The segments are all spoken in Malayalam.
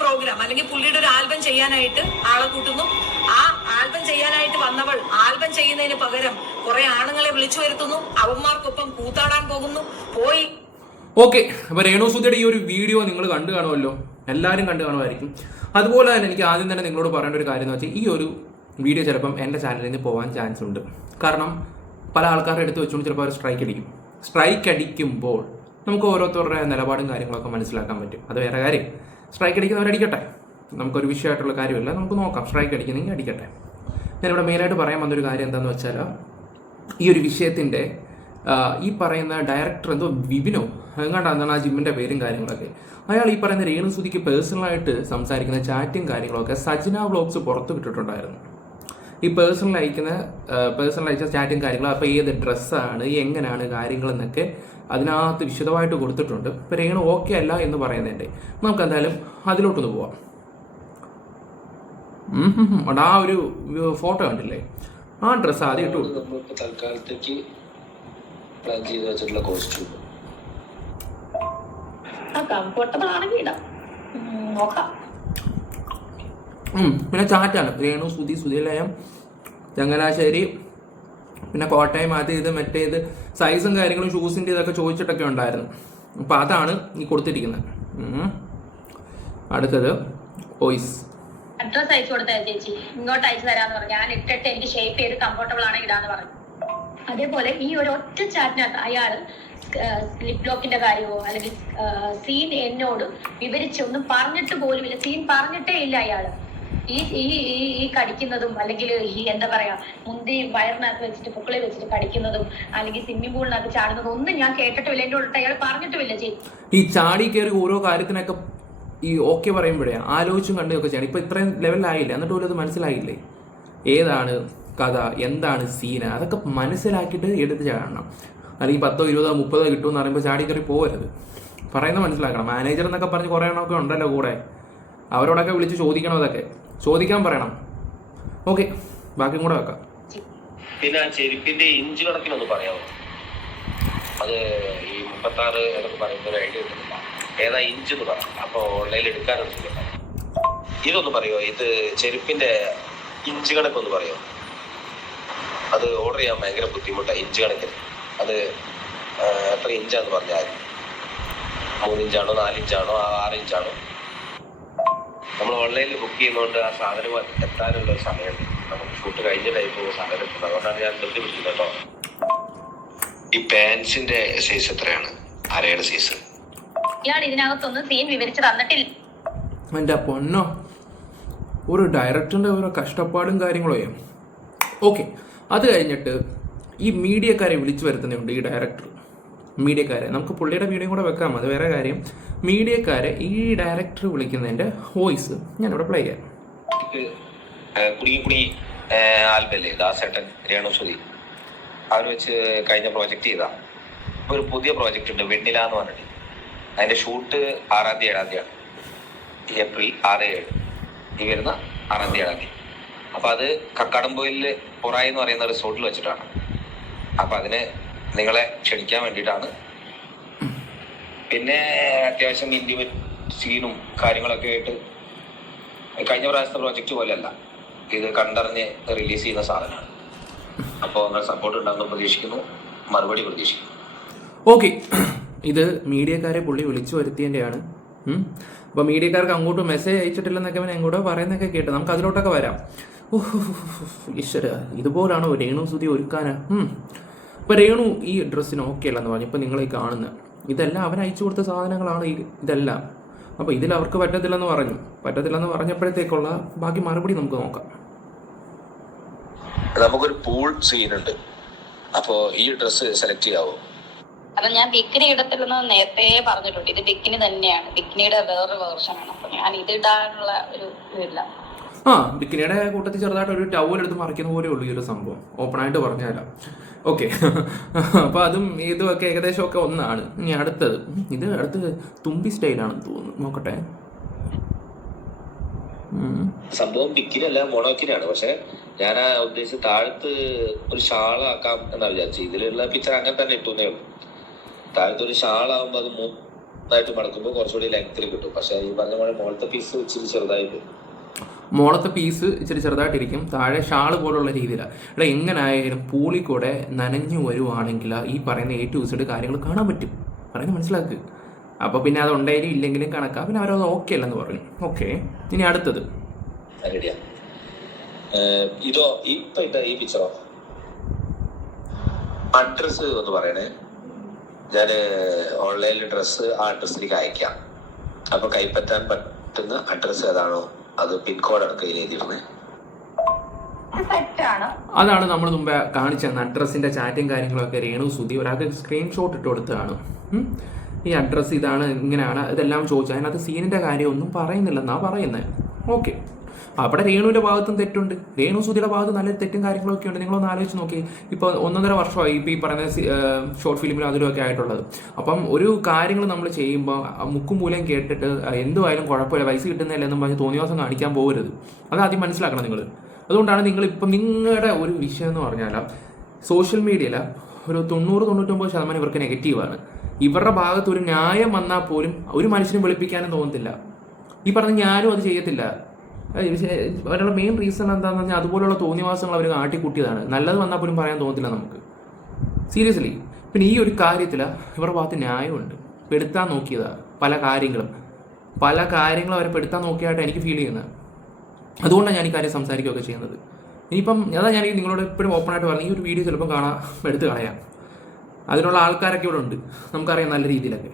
പ്രോഗ്രാം അല്ലെങ്കിൽ പുള്ളിയുടെ ഒരു ആൽബം ചെയ്യാനായിട്ട് ആളെ കൂട്ടുന്നു. ആ ആൽബം ചെയ്യാനായിട്ട് വന്നവൾ ആൽബം ചെയ്യുന്നതിന് പകരം കുറെ ആണുങ്ങളെ വിളിച്ചു വരുത്തുന്നു, അവന്മാർക്കൊപ്പം കൂത്താടാൻ പോകുന്നു. പോയി ഓക്കെ. അപ്പൊ രേണുസുധിയുടെ ഈ ഒരു വീഡിയോ നിങ്ങൾ കണ്ടു കാണുമല്ലോ, എല്ലാവരും കണ്ടു കാണുമായിരിക്കും. അതുപോലെ തന്നെ എനിക്ക് ആദ്യം തന്നെ നിങ്ങളോട് പറയേണ്ട ഒരു കാര്യം എന്ന് വെച്ചാൽ, ഈ ഒരു വീഡിയോ ചിലപ്പം എൻ്റെ ചാനലിൽ നിന്ന് പോകാൻ ചാൻസ് ഉണ്ട്. കാരണം പല ആൾക്കാരുടെ അടുത്ത് വെച്ചുകൊണ്ട് ചിലപ്പോൾ അവർ സ്ട്രൈക്ക് അടിക്കും. സ്ട്രൈക്ക് അടിക്കുമ്പോൾ നമുക്ക് ഓരോരുത്തരുടെ നിലപാടും കാര്യങ്ങളൊക്കെ മനസ്സിലാക്കാൻ പറ്റും. അത് വേറെ കാര്യം. സ്ട്രൈക്ക് അടിക്കുന്നവരടിക്കട്ടെ, നമുക്കൊരു വിഷയമായിട്ടുള്ള കാര്യമില്ല, നമുക്ക് നോക്കാം. സ്ട്രൈക്ക് അടിക്കുന്നെങ്കിൽ അടിക്കട്ടെ. ഞാനിവിടെ മെയിനായിട്ട് പറയാൻ വന്നൊരു കാര്യം എന്താണെന്ന് വെച്ചാൽ, ഈ ഒരു വിഷയത്തിൻ്റെ ഈ പറയുന്ന ഡയറക്ടർ എന്തോ വിപിനോ എങ്ങാണ്ടാണ് ആ ജിമ്മിൻ്റെ പേരും കാര്യങ്ങളൊക്കെ, അയാൾ ഈ പറയുന്ന രേണുസുധിക്ക് പേഴ്സണലായിട്ട് സംസാരിക്കുന്ന ചാറ്റും കാര്യങ്ങളൊക്കെ സജ്ന വ്ളോഗ്സ് പുറത്തു വിട്ടിട്ടുണ്ടായിരുന്നു. ഈ പേഴ്സണൽ അയച്ച ചാറ്റും കാര്യങ്ങളും, അപ്പോൾ ഏത് ഡ്രസ്സാണ് എങ്ങനെയാണ് കാര്യങ്ങളെന്നൊക്കെ അതിനകത്ത് വിശദമായിട്ട് കൊടുത്തിട്ടുണ്ട്. ഇപ്പോൾ രേണു ഓക്കെ അല്ല എന്ന് പറയുന്നതിൻ്റെ നമുക്ക് എന്തായാലും അതിലോട്ടൊന്ന് പോവാം. ആ ഒരു ഫോട്ടോ കണ്ടില്ലേ, ആ ഡ്രസ്സ് ആദ്യം ഇട്ടു തൽക്കാലത്തേക്ക് പ്ലാൻ ചെയ്ത് വെച്ചിട്ടുള്ള കോസ്റ്റ്യൂം കംഫർട്ടബിൾ ആണെങ്കിൽ ഇടാം, നോക്കാം. പിന്നെ ചാറ്റാണ് രേണു, സുധിലയം, ചങ്ങനാശ്ശേരി, പിന്നെ കോട്ടയം, അത് ഇത് മറ്റേത് സൈസും കാര്യങ്ങളും ഷൂസിൻ്റെ ഇതൊക്കെ ചോദിച്ചിട്ടൊക്കെ ഉണ്ടായിരുന്നു. അപ്പോൾ അതാണ് ഈ കൊടുത്തിരിക്കുന്നത്. അടുത്തത് വോയിസ്. അഡ്രസ് അയച്ചു കൊടുത്തേ ചേച്ചി, ഇങ്ങോട്ട് അയച്ചു തരാന്ന് പറഞ്ഞു. ഞാൻ ഇട്ടിട്ട് എനിക്ക് ഷേപ്പ് ചെയ്ത് കംഫർട്ടബിൾ ആണെങ്കിൽ ഇടാന്ന് പറഞ്ഞു. അതേപോലെ ഈ ഒരു ഒറ്റ ചാറ്റിനകത്ത് അയാള് ലിപ് ലോക്കിന്റെ കാര്യമോ അല്ലെങ്കിൽ സീൻ എന്നോട് വിവരിച്ചൊന്നും പറഞ്ഞിട്ട് പോലുമില്ല. സീൻ പറഞ്ഞിട്ടേ ഇല്ല അയാള്. ഈ കടിക്കുന്നതും അല്ലെങ്കിൽ ഈ എന്താ പറയാ മുന്തി വയറിനകത്ത് വെച്ചിട്ട് പുക്കളി വെച്ചിട്ട് കടിക്കുന്നതും അല്ലെങ്കിൽ സ്വിമ്മിംഗ് പൂളിനകത്ത് ചാടുന്നതും ഒന്നും ഞാൻ കേട്ടിട്ടില്ല. എന്റെ ഉള്ളിട്ട് അയാൾ പറഞ്ഞിട്ടുമില്ല. ഈ ചാടി കയറി ഓരോ കാര്യത്തിനൊക്കെ ഈ ഓക്കെ പറയുമ്പോഴേ ആലോചിച്ചും കണ്ടുമൊക്കെ ചെയ്യണം. ഇപ്പൊ ഇത്രയും ലെവലിലായില്ല, എന്നിട്ട് പോലും അത് മനസ്സിലായില്ലേ ഏതാണ് കഥ, എന്താണ് സീന്, അതൊക്കെ മനസ്സിലാക്കിയിട്ട് എടുത്ത് ചാടണം. അല്ലെങ്കിൽ 10, 20, 30 കിട്ടുമെന്ന് പറയുമ്പോൾ ചാടി കയറി പോകരുത്. പറയുന്നത് മനസ്സിലാക്കണം. മാനേജർ എന്നൊക്കെ പറഞ്ഞ് കുറേ എണ്ണമൊക്കെ ഉണ്ടല്ലോ കൂടെ, അവരോടൊക്കെ വിളിച്ച് ചോദിക്കണം, അതൊക്കെ ചോദിക്കാൻ പറയണം. ഓക്കെ, ബാക്കി കൂടെ വെക്കാം. പിന്നെ ആ ചെരുപ്പിന്റെ ഇഞ്ച് കണക്കിനൊന്ന് പറയാമോ? അത് ഈ 36 എന്നൊക്കെ പറയുന്ന ഒരു ഐഡിയ കിട്ടുന്നില്ല. ഏതാ ഇഞ്ച് എന്ന് പറയാം. അപ്പൊ ഓൺലൈനിൽ എടുക്കാനൊന്നും ഇതൊന്ന് പറയോ, ഇത് ചെരുപ്പിന്റെ ഇഞ്ച് കണക്കൊന്ന് പറയോ? അത് ഓർഡർ ചെയ്യാൻ ഭയങ്കര ബുദ്ധിമുട്ടാണ്. ഇഞ്ച് കണക്കിന് അത് എത്ര ഇഞ്ചാന്ന് പറഞ്ഞാൽ 3 ഇഞ്ചാണോ 4 ഇഞ്ചാണോ 6 ഇഞ്ചാണോ? നമ്മൾ ഓൺലൈനിൽ ബുക്ക് ചെയ്യുന്നതുകൊണ്ട് ആ സാധനം എത്താനുള്ള ഒരു സമയമുണ്ട്. നമുക്ക് ഷൂട്ട് കഴിഞ്ഞ ടൈപ്പ് സാധനം എത്തുന്നത്. അതുകൊണ്ടാണ് ഞാൻ ധൃതി പിടിക്കുന്നത് കേട്ടോ. ഈ പാൻസിന്റെ സൈസ് എത്രയാണ്? അരയുടെ സൈസ്. ഇയാൾ ഇതിനകത്തൊന്നും സീൻ വിവരിച്ച് തന്നിട്ടില്ല. എൻ്റെ പൊന്നോ, ഒരു ഡയറക്ടറിന്റെ ഓരോ കഷ്ടപ്പാടും കാര്യങ്ങളോ. ഓക്കെ, അത് കഴിഞ്ഞിട്ട് ഈ മീഡിയക്കാരെ വിളിച്ചു വരുത്തുന്നുണ്ട് ഈ ഡയറക്ടർ. മീഡിയക്കാരെ നമുക്ക് പുള്ളിയുടെ വീഡിയോ കൂടെ വെക്കാം, അത് വേറെ കാര്യം. മീഡിയക്കാരെ ഈ ഡയറക്ടർ വിളിക്കുന്നതിന്റെ വോയിസ് ഞാനിവിടെ പ്ലേ ചെയ്യാം. കുടി ആൽബല്ലേ ദാസേട്ടൻ, രേണുസുധി അവർ വെച്ച് കഴിഞ്ഞ പ്രോജക്റ്റ് ചെയ്താ. ഒരു പുതിയ പ്രോജക്റ്റ് ഉണ്ട്, വെണ്ണില എന്ന് പറഞ്ഞിട്ട്. അതിന്റെ ഷൂട്ട് 6-ാം തീയതി 7-ാം തീയതിയാണ്. ഏപ്രിൽ 6-7 ഈ വരുന്ന 6-ാം തീയതി 7-ാം തീയതി. അപ്പൊ അത് കക്കാടംപൊയില് പൊറായി എന്ന് പറയുന്ന റിസോർട്ടിൽ വെച്ചിട്ടാണ്. അപ്പൊ അതിന് നിങ്ങളെ ക്ഷണിക്കാൻ വേണ്ടിയിട്ടാണ്. പിന്നെ അത്യാവശ്യം ഇന്റിമേറ്റ് സീനും കാര്യങ്ങളൊക്കെ ആയിട്ട് കഴിഞ്ഞ പ്രാവശ്യത്തെ പ്രോജക്റ്റ് പോലെയല്ല, ഇത് കണ്ടറിഞ്ഞ് റിലീസ് ചെയ്യുന്ന സാധനമാണ്. അപ്പോൾ നിങ്ങൾ സപ്പോർട്ട് ഉണ്ടാകുന്ന പ്രതീക്ഷിക്കുന്നു, മറുപടി പ്രതീക്ഷിക്കുന്നു. ഓക്കെ, ഇത് മീഡിയക്കാരെ പുള്ളി വിളിച്ചു വരുത്തിയതിൻ്റെയാണ്. അപ്പോൾ മീഡിയക്കാർക്ക് അങ്ങോട്ട് മെസ്സേജ് അയച്ചിട്ടില്ലെന്നൊക്കെ അവൻ എങ്ങോട്ടോ പറയുന്നൊക്കെ കേട്ട്. നമുക്ക് അതിലോട്ടൊക്കെ വരാം. ഈശ്വര, ഇതുപോലാണോ രേണു സുധി ഒരുക്കാനാ? ഇപ്പോൾ രേണു ഈ ഡ്രസ്സിന് ഓക്കെ അല്ലെന്ന് പറഞ്ഞു. ഇപ്പോൾ നിങ്ങൾ ഈ കാണുന്ന ഇതെല്ലാം അവൻ അയച്ചു കൊടുത്ത സാധനങ്ങളാണ് ഇതെല്ലാം. അപ്പോൾ ഇതിൽ അവർക്ക് പറ്റത്തില്ലെന്ന് പറഞ്ഞപ്പോഴത്തേക്കുള്ള ബാക്കി മറുപടി നമുക്ക് നോക്കാം. നമുക്കൊരു പൂൾ സീൻ ഉണ്ട്, അപ്പോ ഈ ഡ്രസ്സ് സെലക്ട് ചെയ്യാവോ? കാരണം ഞാൻ ബിക്കിനി ഇടത്തില്ലെന്ന് നേരത്തെ പറഞ്ഞിട്ടുണ്ട്. ഇത് ബിക്കിനി തന്നെയാണ്, ബിക്കിനിയുടെ വേറൊരു വേർഷനാണ്. അപ്പൊ ഞാൻ ഇത് ഇടാനുള്ള ഒരു ഇതില്ല. ബിക്കിനിയുടെ കൂട്ടത്തിൽ ചെറുതായിട്ട് ഒരു ടവൽ എടുത്ത് മറിക്കുന്ന പോലെ ഉള്ളൂ ഈ ഒരു സംഭവം, ഓപ്പണായിട്ട് പറഞ്ഞുതരാം. ഓക്കെ, അപ്പോൾ അതും ഇതുമൊക്കെ ഏകദേശമൊക്കെ ഒന്നാണ്. ഇനി അടുത്തത്, അടുത്തത് തുമ്പി സ്റ്റൈലാണെന്ന് തോന്നുന്നു, നോക്കട്ടെ. സംഭവം ബിക്കിനി അല്ല, മോണോക്കിനാണ്. പക്ഷെ ഞാൻ ഉദ്ദേശിച്ച് താഴത്ത് ഒരു ഷാൾ ആക്കാം എന്നാ വിചാരിച്ചു. ഇതിലുള്ള പിക്ചർ അങ്ങനെ തന്നെ ഇട്ടുന്നേ ഉള്ളൂ. താഴത്ത് ഒരു ഷാൾ ആകുമ്പോൾ അത് മൂന്നായിട്ട് മടക്കുമ്പോൾ കുറച്ചുകൂടി ലെങ്ത്തിൽ കിട്ടും. പക്ഷെ ഈ പറഞ്ഞ പോലെ മോളത്തെ പീസ് ഇച്ചിരി ചെറുതായിട്ട്, മോളത്തെ പീസ് ഇച്ചിരി ചെറുതായിട്ടിരിക്കും, താഴെ ഷാള് പോലുള്ള രീതിയിലാണ്. ഇവിടെ എങ്ങനെയായാലും പൂളി കൂടെ നനഞ്ഞു വരുവാണെങ്കിൽ ഈ പറയുന്ന A to Z കാര്യങ്ങൾ കാണാൻ പറ്റും. പറയുന്നത് മനസ്സിലാക്കുക. അപ്പോൾ പിന്നെ അത് ഉണ്ടായാലും ഇല്ലെങ്കിലും കണക്കാം. പിന്നെ അവരത് ഓക്കെ അല്ലെന്ന് പറഞ്ഞു. ഓക്കെ, ഇനി അടുത്തത് ഇതോ ഇപ്പൊ ഇട്ട ഈ പിക്ചറോ? അഡ്രസ് ഒന്ന് പറയണേ. ഞാൻ ഓൺലൈനിൽ ഡ്രസ്സ് ആ അഡ്രസ്സിലേക്ക് അയക്കാം. അപ്പൊ കൈപ്പറ്റാൻ പറ്റുന്ന അഡ്രസ് ഏതാണോ അത് പിൻകോഡ് അടക്കം എഴുതിയിരുന്നേ. അതാണ് നമ്മൾ മുമ്പേ കാണിച്ച അഡ്രസ്സിന്റെ ചാറ്റും കാര്യങ്ങളൊക്കെ രേണു സുധി ഒരാൾക്ക് സ്ക്രീൻഷോട്ട് ഇട്ട് കൊടുത്തതാണ്. ഈ അഡ്രസ്സ് ഇതാണ്, ഇങ്ങനെയാണ്, ഇതെല്ലാം ചോദിച്ചു. അതിനകത്ത് സീനിന്റെ കാര്യം ഒന്നും പറയുന്നില്ലെന്നാ പറയുന്നത്. ഓക്കെ, അവിടെ രേണുവിന്റെ ഭാഗത്തും തെറ്റുണ്ട്, രേണു സുധിയുടെ ഭാഗത്ത് നല്ല തെറ്റും കാര്യങ്ങളൊക്കെ ഉണ്ട്. നിങ്ങളൊന്ന് ആലോചിച്ച് നോക്കി. ഇപ്പോൾ 1.5 വർഷമായി ഇപ്പോൾ ഈ പറയുന്ന ഷോർട്ട് ഫിലിമിലും അതിലുമൊക്കെ ആയിട്ടുള്ളത്. അപ്പം ഒരു കാര്യങ്ങൾ നമ്മൾ ചെയ്യുമ്പോൾ മുക്കും മൂലം കേട്ടിട്ട് എന്തുമായാലും കുഴപ്പമില്ല, പൈസ കിട്ടുന്നില്ലെന്നും പറഞ്ഞ് തോന്നിവാസം കാണിക്കാൻ പോകരുത്. അത് ആദ്യം മനസ്സിലാക്കണം നിങ്ങൾ. അതുകൊണ്ടാണ് നിങ്ങളിപ്പം നിങ്ങളുടെ ഒരു വിഷയം എന്ന് പറഞ്ഞാൽ സോഷ്യൽ മീഡിയയിൽ ഒരു 90-99% ഇവർക്ക് നെഗറ്റീവാണ്. ഇവരുടെ ഭാഗത്ത് ഒരു ന്യായം വന്നാൽ പോലും ഒരു മനുഷ്യനും വെളുപ്പിക്കാനും തോന്നത്തില്ല. ഈ പറഞ്ഞ ഞാനും അത് ചെയ്യത്തില്ല. അവരുടെ മെയിൻ റീസൺ എന്താണെന്ന് പറഞ്ഞാൽ അതുപോലുള്ള തോന്നിവാസങ്ങൾ അവർ കാട്ടിക്കൂട്ടിയതാണ്. നല്ലത് വന്നാൽ പോലും പറയാൻ തോന്നത്തില്ല നമുക്ക്, സീരിയസ്ലി. പിന്നെ ഈ ഒരു കാര്യത്തിൽ ഇവരുടെ ഭാഗത്ത് ന്യായമുണ്ട്. പെടുത്താൻ നോക്കിയതാണ് പല കാര്യങ്ങളും അവരെ പെടുത്താൻ നോക്കിയായിട്ട് എനിക്ക് ഫീൽ ചെയ്യുന്നത്. അതുകൊണ്ടാണ് ഞാൻ ഈ കാര്യം സംസാരിക്കുകയൊക്കെ ചെയ്യുന്നത്. ഇനിയിപ്പം അതാ ഞാൻ നിങ്ങളോട് എപ്പോഴും ഓപ്പണായിട്ട് പറഞ്ഞു, ഈ ഒരു വീഡിയോ ചിലപ്പം എടുത്ത് കളയാം. അതിനുള്ള ആൾക്കാരൊക്കെ ഇവിടെ ഉണ്ട്, നമുക്കറിയാം നല്ല രീതിയിലൊക്കെ.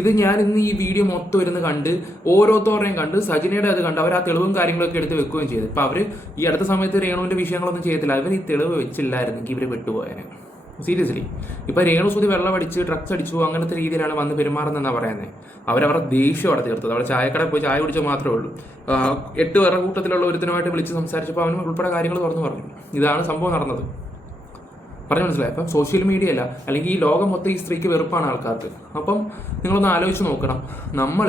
ഇത് ഞാൻ ഇന്ന് ഈ വീഡിയോ മൊത്തം ഇരുന്ന് കണ്ട് ഓരോരുത്തരുടെയും കണ്ട് സജിനയുടെ അത് കണ്ട് അവർ ആ തെളിവും കാര്യങ്ങളൊക്കെ എടുത്ത് വെക്കുകയും ചെയ്തു. ഇപ്പം അവർ ഈ അടുത്ത സമയത്ത് രേണുവിൻ്റെ വിഷയങ്ങളൊന്നും ചെയ്യത്തില്ല. അവർ ഈ തെളിവ് വെച്ചില്ലായിരുന്നെങ്കിൽ ഇവർ പെട്ടുപോയേനെ, സീരിയസ്ലി. ഇപ്പം രേണു സുധി വെള്ളം അടിച്ച് ഡ്രഗ്സ് അടിച്ചു അങ്ങനത്തെ രീതിയിലാണ് വന്ന് പെരുമാറുന്നതെന്നാണ് പറയുന്നത്. അവരവരുടെ ദേഷ്യം അവിടെ തീർത്തത്. അവിടെ ചായക്കടയിൽ പോയി ചായ കുടിച്ചാൽ മാത്രമേ ഉള്ളൂ. 8 പേരുടെ കൂട്ടത്തിലുള്ള ഒരുത്തനുമായിട്ട് വിളിച്ച് സംസാരിച്ചപ്പോൾ അവനും ഉൾപ്പെടെ കാര്യങ്ങൾ തുറന്നു പറഞ്ഞു. ഇതാണ് സംഭവം നടന്നത്. പറഞ്ഞു മനസ്സിലായി. അപ്പം സോഷ്യൽ മീഡിയ അല്ല, അല്ലെങ്കിൽ ഈ ലോകം മൊത്തം ഈ സ്ത്രീക്ക് വെറുപ്പാണ് ആൾക്കാർക്ക്. അപ്പം നിങ്ങളൊന്ന് ആലോചിച്ച് നോക്കണം. നമ്മൾ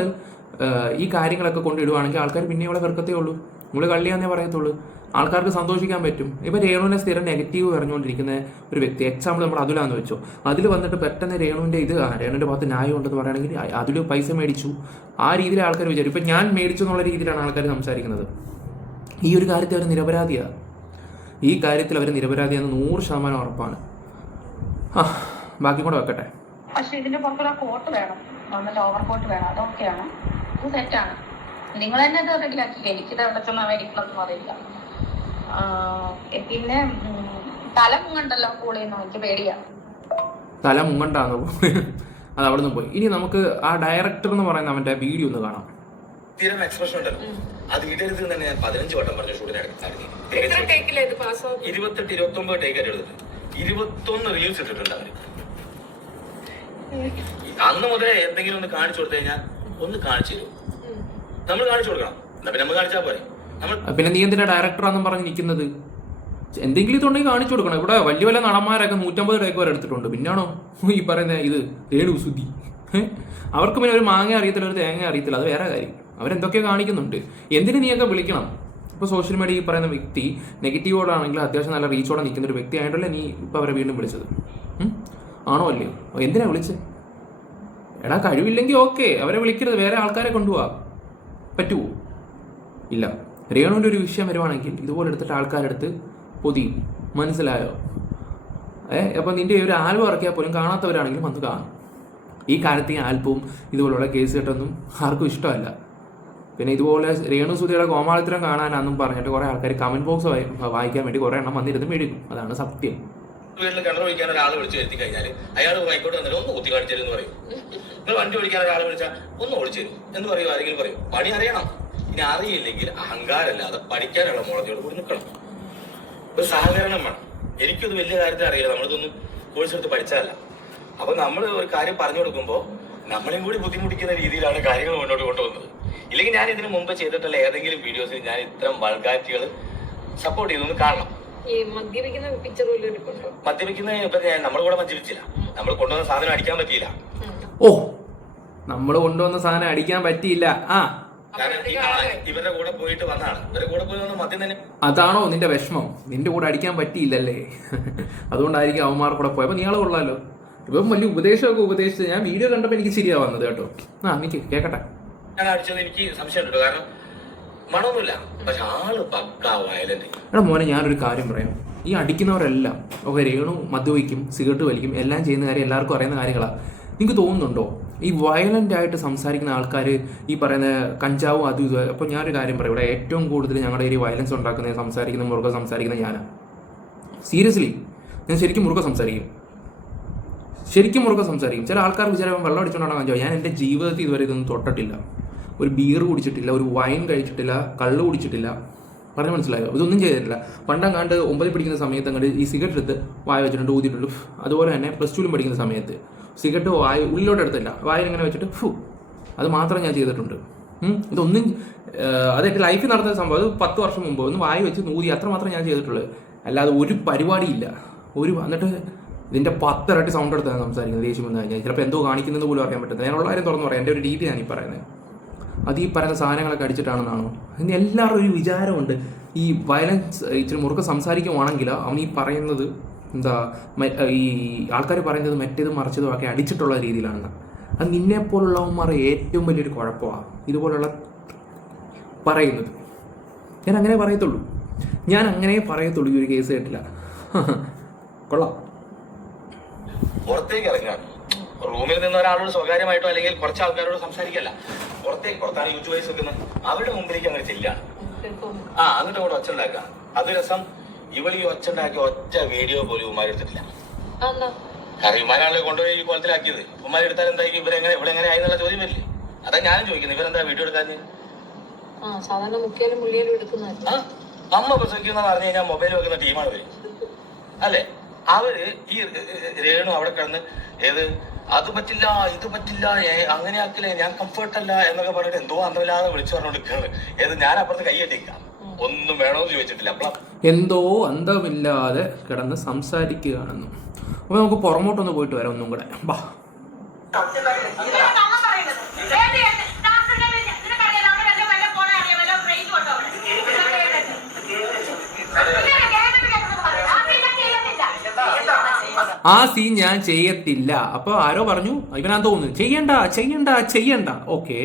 ഈ കാര്യങ്ങളൊക്കെ കൊണ്ടിടുവാണെങ്കിൽ ആൾക്കാർ പിന്നെ ഇവിടെ വെറുക്കത്തേ ഉള്ളൂ. നമ്മൾ കള്ളിയാന്നേ പറയത്തുള്ളൂ. ആൾക്കാർക്ക് സന്തോഷിക്കാൻ പറ്റും. ഇപ്പം രേണുവിനെ സ്ഥിരം നെഗറ്റീവ് പറഞ്ഞുകൊണ്ടിരിക്കുന്ന ഒരു വ്യക്തി, എക്സാമ്പിൾ നമ്മൾ അതിലാന്ന് വെച്ചോ, അതിൽ വന്നിട്ട് പെട്ടെന്ന് രേണുവിൻ്റെ രേണുവിൻ്റെ ഭാഗത്ത് ന്യായം ഉണ്ടെന്ന് പറയുകയാണെങ്കിൽ അതിൽ പൈസ മേടിച്ചു ആ രീതിയിൽ ആൾക്കാർ വിചാരിക്കും. ഇപ്പം ഞാൻ മേടിച്ചു എന്നുള്ള രീതിയിലാണ് ആൾക്കാർ സംസാരിക്കുന്നത്. ഈ ഒരു കാര്യത്തിൽ അവർ നിരപരാധിയാണ്. ഈ കാര്യത്തിൽ അവർ നിരപരാധിയാണെന്ന് 100% ഉറപ്പാണ്. ബാക്കി കൂടെ വെക്കട്ടെ. പക്ഷെ ഇതിന്റെ പുറത്തൊരു കോട്ട് വേണം, നല്ല ഓവർ കോട്ട് വേണം. അതൊക്കെയാണ്, ഇത് സെറ്റാണ്. നിങ്ങൾ തന്നെ ഇത് റെഡിയാക്കി. എനിക്കിത് എവിടെ ചെന്നാ മേടിക്കണമെന്ന് അറിയില്ല. പിന്നെ തല മുങ്ങണ്ടല്ലോ കൂളിന്ന്, എനിക്ക് പേടിയാ. തല മുങ്ങണ്ടാന്ന് അത് അവിടെ നിന്ന് പോയി. ഇനി നമുക്ക് ആ ഡയറക്ടർ എന്ന് പറയുന്ന അവന്റെ വീഡിയോ ഒന്ന് കാണാം. സ്ഥിരം എക്സ്പ്രഷൻ ഉണ്ടല്ലോ, അത് വീട്ടിൽ തന്നെ ഞാൻ 15 വട്ടം പറഞ്ഞു ഷൂട്ടിന് 28-29 ടേക്ക് എടുത്തിട്ട് 21 റീൽസ് ഇട്ടിട്ടുണ്ട് അവര്. അന്ന് മുതലേ എന്തെങ്കിലും ഒന്ന് കാണിച്ചു കൊടുത്തു കഴിഞ്ഞാൽ ഒന്ന് കാണിച്ചു തരും. നമ്മൾ കാണിച്ചു കൊടുക്കണം, എന്നാ പിന്നെ നമ്മൾ കാണിച്ചാൽ പോരെ. പിന്നെ നീ എന്തിനാ ഡയറക്ടറാന്നും പറഞ്ഞ് നിൽക്കുന്നത്? എന്തെങ്കിലും ഇതുണ്ടെങ്കിൽ കാണിച്ചു കൊടുക്കണം. ഇവിടെ വലിയ വലിയ നടന്മാരൊക്കെ 150 ടേക്ക് വരെ എടുത്തിട്ടുണ്ട്. പിന്നാണോ ഈ പറയുന്ന ഇത് രേണു സുധി? അവർക്ക് പിന്നെ ഒരു മാങ്ങ അറിയത്തില്ല, ഒരു തേങ്ങ അറിയത്തില്ല, അത് വേറെ കാര്യം. അവരെന്തൊക്കെയോ കാണിക്കുന്നുണ്ട്. എന്തിനു നീയൊക്കെ വിളിക്കണം? ഇപ്പോൾ സോഷ്യൽ മീഡിയ ഈ പറയുന്ന വ്യക്തി നെഗറ്റീവോടാണെങ്കിൽ അത്യാവശ്യം നല്ല റീച്ചോടെ നിൽക്കുന്ന ഒരു വ്യക്തി ആയിട്ടല്ലേ നീ ഇപ്പോൾ അവരെ വീണ്ടും വിളിച്ചത്? ആണോ അല്ലയോ? എന്തിനാ വിളിച്ചത്? എടാ കഴിവില്ലെങ്കിൽ ഓക്കെ, അവരെ വിളിക്കരുത്, വേറെ ആൾക്കാരെ കൊണ്ടുപോവാ. പറ്റുമോ? ഇല്ല. രേണുവിൻ്റെ ഒരു വിഷയം വരുവാണെങ്കിൽ ഇതുപോലെ എടുത്തിട്ട് ആൾക്കാരെടുത്ത് പൊതിയും. മനസ്സിലായോ? അപ്പം നിൻ്റെ ഒരു ആൽബം ഇറക്കിയാൽ പോലും കാണാത്തവരാണെങ്കിലും വന്ന് കാണും. ഈ കാലത്ത് ഈ ആൽബവും ഇതുപോലുള്ള കേസ് കെട്ടൊന്നും ആർക്കും ഇഷ്ടമല്ല. പിന്നെ ഇതുപോലെ രേണുസുതിയുടെ കോമാളിത്തരം കാണാനാണെന്നും പറഞ്ഞിട്ട് കുറേ ആൾക്കാർ കമന്റ് ബോക്സ് വായിക്കാൻ വേണ്ടി കുറേ എണ്ണം വന്നിരുന്ന് മേടിക്കും. അതാണ് സത്യം. വീട്ടിൽ കിണർ ഒഴിക്കാൻ ഒരാൾ വിളിച്ചു വരുത്തി കഴിഞ്ഞാൽ അയാൾ ബൈക്കോട്ട് വന്നിട്ട് ഒന്ന് കുത്തി കാണിച്ചു എന്ന് പറയും. നിങ്ങൾ വണ്ടി ഓടിക്കാൻ ഒരാൾ വിളിച്ചാൽ ഒന്ന് ഓടിച്ചു തരും എന്ന് പറയും, ആരെങ്കിലും പറയും. പണി അറിയണം. ഇനി അറിയില്ലെങ്കിൽ അഹങ്കാരമല്ലാതെ പഠിക്കാനുള്ള മോളത്തിയോട് കൂടി നിൽക്കണം. ഒരു സഹകരണം വേണം. എനിക്കത് വലിയ കാര്യത്തിൽ അറിയില്ല, നമ്മളിതൊന്നും കോഴ്സ് എടുത്ത് പഠിച്ചതല്ല. അപ്പൊ നമ്മൾ ഒരു കാര്യം പറഞ്ഞു കൊടുക്കുമ്പോൾ നമ്മളെയും കൂടി ബുദ്ധിമുട്ടിക്കുന്ന രീതിയിലാണ് കാര്യങ്ങൾ മുന്നോട്ട് കൊണ്ടുവന്നത്. ഇല്ലെങ്കിൽ ഞാൻ ഇതിനു മുമ്പ് ചെയ്തിട്ടുള്ള ഏതെങ്കിലും വീഡിയോസിൽ ഞാൻ ഇത്തരം വൾഗാരിറ്റികൾ സപ്പോർട്ട് ചെയ്തൊന്ന് കാണണം. മദ്യപിക്കുന്ന ഇപ്പൊ നമ്മൾ കൂടെ മദ്യപിച്ചില്ല, നമ്മൾ കൊണ്ടുവന്ന സാധനം അടിക്കാൻ പറ്റിയില്ല. ഓ, നമ്മൾ കൊണ്ടുവന്ന സാധനം അടിക്കാൻ പറ്റിയില്ല. ഇവരുടെ കൂടെ പോയിട്ട് വന്നാണ്, ഇവരുടെ കൂടെ പോയി വന്ന മദ്യം തന്നെ. അതാണോ നിന്റെ വിഷമം? നിന്റെ കൂടെ അടിക്കാൻ പറ്റിയില്ലല്ലേ? അതുകൊണ്ടായിരിക്കും അവന്മാർ കൂടെ പോയപ്പോ നീളെ കൊള്ളാലോ. ഇപ്പം വലിയ ഉപദേശമൊക്കെ ഉപദേശിച്ച് ഞാൻ വീഡിയോ കണ്ടപ്പോ എനിക്ക് ശരിയാ വന്നത് കേട്ടോ. എനിക്ക് കേക്കട്ടെ. ഞാൻ അടിച്ചത് എനിക്ക് സംശയമുണ്ട്, കാരണം മണമൊന്നുമില്ല, പക്ഷെ ആള് പക്കാ വയലന്റ്. എടാ മോനെ, ഞാനൊരു കാര്യം പറയാം. ഈ അടിക്കുന്നവരെല്ലാം ഒക്കെ രേണു മദ്യപിക്കും, സിഗരറ്റ് വലിക്കും, എല്ലാം ചെയ്യുന്ന കാര്യം എല്ലാവർക്കും അറിയുന്ന കാര്യങ്ങളാണ്. നിങ്ങൾക്ക് തോന്നുന്നുണ്ടോ ഈ വയലന്റ് ആയിട്ട് സംസാരിക്കുന്ന ആൾക്കാർ ഈ പറയുന്ന കഞ്ചാവും അതും ഇത്? അപ്പോൾ ഞാനൊരു കാര്യം പറയാം, ഇവിടെ ഏറ്റവും കൂടുതൽ ഞങ്ങളുടെ ഈ വയലൻസ് ഉണ്ടാക്കുന്ന സംസാരിക്കുന്ന മുറുകെ സംസാരിക്കുന്ന ഞാനാണ്. സീരിയസ്ലി, ഞാൻ ശരിക്കും മുറുകെ സംസാരിക്കും. ചില ആൾക്കാർ വിചാരം വെള്ളം അടിച്ചുകൊണ്ടാണ് കഞ്ചാവ്. ഞാൻ എൻ്റെ ജീവിതത്തിൽ ഇതുവരെ ഇതൊന്നും തൊട്ടിട്ടില്ല. ഒരു ബീർ കുടിച്ചിട്ടില്ല, ഒരു വൈൻ കഴിച്ചിട്ടില്ല, കള്ള് കുടിച്ചിട്ടില്ല. പറഞ്ഞ് മനസ്സിലായോ? ഇതൊന്നും ചെയ്തിട്ടില്ല. പണ്ടങ്ങാണ്ട് 9ൽ പഠിക്കുന്ന സമയത്ത് അങ്ങോട്ട് ഈ സിഗരറ്റ് എടുത്ത് വായ വെച്ചിട്ടുണ്ട്, ഊതിയിട്ടുണ്ട്. അതുപോലെ തന്നെ +2ലും പഠിക്കുന്ന സമയത്ത് സിഗരറ്റ് ഉള്ളിലോട്ട് എടുത്തില്ല, വായിലിങ്ങനെ വെച്ചിട്ട് അത് മാത്രം ഞാൻ ചെയ്തിട്ടുണ്ട്. ഇതൊന്നും അതെൻ്റെ ലൈഫിൽ നടന്ന സംഭവം. അത് 10 വർഷം മുമ്പ് ഒന്ന് വായി വെച്ച് നൂതി, അത്ര മാത്രം ഞാൻ ചെയ്തിട്ടുള്ളൂ. അല്ലാതെ ഒരു പരിപാടിയില്ല. എന്നിട്ട് ഇതിൻ്റെ 10 ഇരട്ടി സൗണ്ട് എടുത്താണ് സംസാരിക്കുന്നത്. ദേഷ്യം വന്നു കഴിഞ്ഞാൽ ചിലപ്പോൾ എന്തോ കാണിക്കുന്നത് പോലും അറിയാൻ പറ്റുന്നത്. ഞാനുള്ള കാര്യം തുറന്നു പറയാം, എൻ്റെ ഒരു രീതി ഞാൻ ഈ പറയുന്നത്. അത് ഈ പറയുന്ന സാധനങ്ങളൊക്കെ അടിച്ചിട്ടാണെന്നാണോ? അതിന് എല്ലാവരും ഒരു വിചാരമുണ്ട്. ഈ വയലൻസ് ഇച്ചിരി മുറുക്കെ സംസാരിക്കുവാണെങ്കിൽ അവൻ ഈ പറയുന്നത് ഈ ആൾക്കാർ പറയുന്നത് മറ്റേതും മറിച്ചതും ഒക്കെ അടിച്ചിട്ടുള്ള രീതിയിലാണ്. അത് നിന്നെപ്പോലുള്ളവന്മാർ ഏറ്റവും വലിയൊരു കുഴപ്പമാണ് ഇതുപോലുള്ള പറയുന്നത്. ഞാൻ അങ്ങനെ പറയത്തുള്ളൂ ഈ ഒരു കേസ് കേട്ടില്ല. കൊള്ളാം. പുറത്തേക്ക് ഇറങ്ങാൻ റൂമിൽ നിന്ന് ഒരാളോട് സ്വകാര്യമായിട്ടോ അല്ലെങ്കിൽ കുറച്ച് ആൾക്കാരോട് സംസാരിക്കല്ല, പുറത്താണ് യൂട്യൂബേഴ്സ് വെക്കുന്നത്, അവരുടെ മുമ്പിലേക്ക് അങ്ങനെ ചെല്ലാണ്. എന്നിട്ട് കൂടെ ഒച്ച ഉണ്ടാക്കുക. അത് രസം. ഇവളീ ഒച്ച ഉണ്ടാക്കിയ ഒറ്റ വീഡിയോ പോലും ഉമ്മാരെടുത്തിട്ടില്ല. കാരണം ഉമ്മാരാണല്ലോ കൊണ്ടുപോയി ഈ കുളത്തിലാക്കിയത്. ഉമ്മാരെടുത്താൽ എന്തായിരിക്കും ഇവിടെ എങ്ങനെ ആയി എന്നുള്ള ചോദ്യം വരില്ലേ? അതാ ഞാനും ചോദിക്കുന്നത്, ഇവരെന്താ വീഡിയോ എടുക്കാൻ? അമ്മ പ്രസവിക്കുന്ന പറഞ്ഞു കഴിഞ്ഞാൽ മൊബൈൽ വെക്കുന്ന ടീമാണ് ഇവര്, അല്ലേ? അവര് ഈ രേണു അവിടെ കിടന്ന് അത് പറ്റില്ല, ഇത് പറ്റില്ല, അങ്ങനെ ആക്കില്ലേ, ഞാൻ കംഫർട്ടല്ല എന്നൊക്കെ പറഞ്ഞിട്ട് എന്തോ അന്തമില്ലാതെ വിളിച്ചു പറഞ്ഞോണ്ടിരിക്കുകയാണ്. ഞാൻ അപ്പുറത്ത് കൈയ്യട്ടിക്കാം, ഒന്നും വേണോന്ന് ചോദിച്ചിട്ടില്ല. എന്തോ അന്തമില്ലാതെ കിടന്ന് സംസാരിക്കുകയാണെന്നും. അപ്പൊ നമുക്ക് പുറമോട്ടൊന്ന് പോയിട്ട് വരാം ഒന്നും കൂടെ. ബാ. ആ സീൻ ഞാൻ ചെയ്യത്തില്ല. അപ്പൊ ആരോ പറഞ്ഞു, ഇവനാ തോന്നുന്നു, ചെയ്യണ്ട. ഓക്കെ,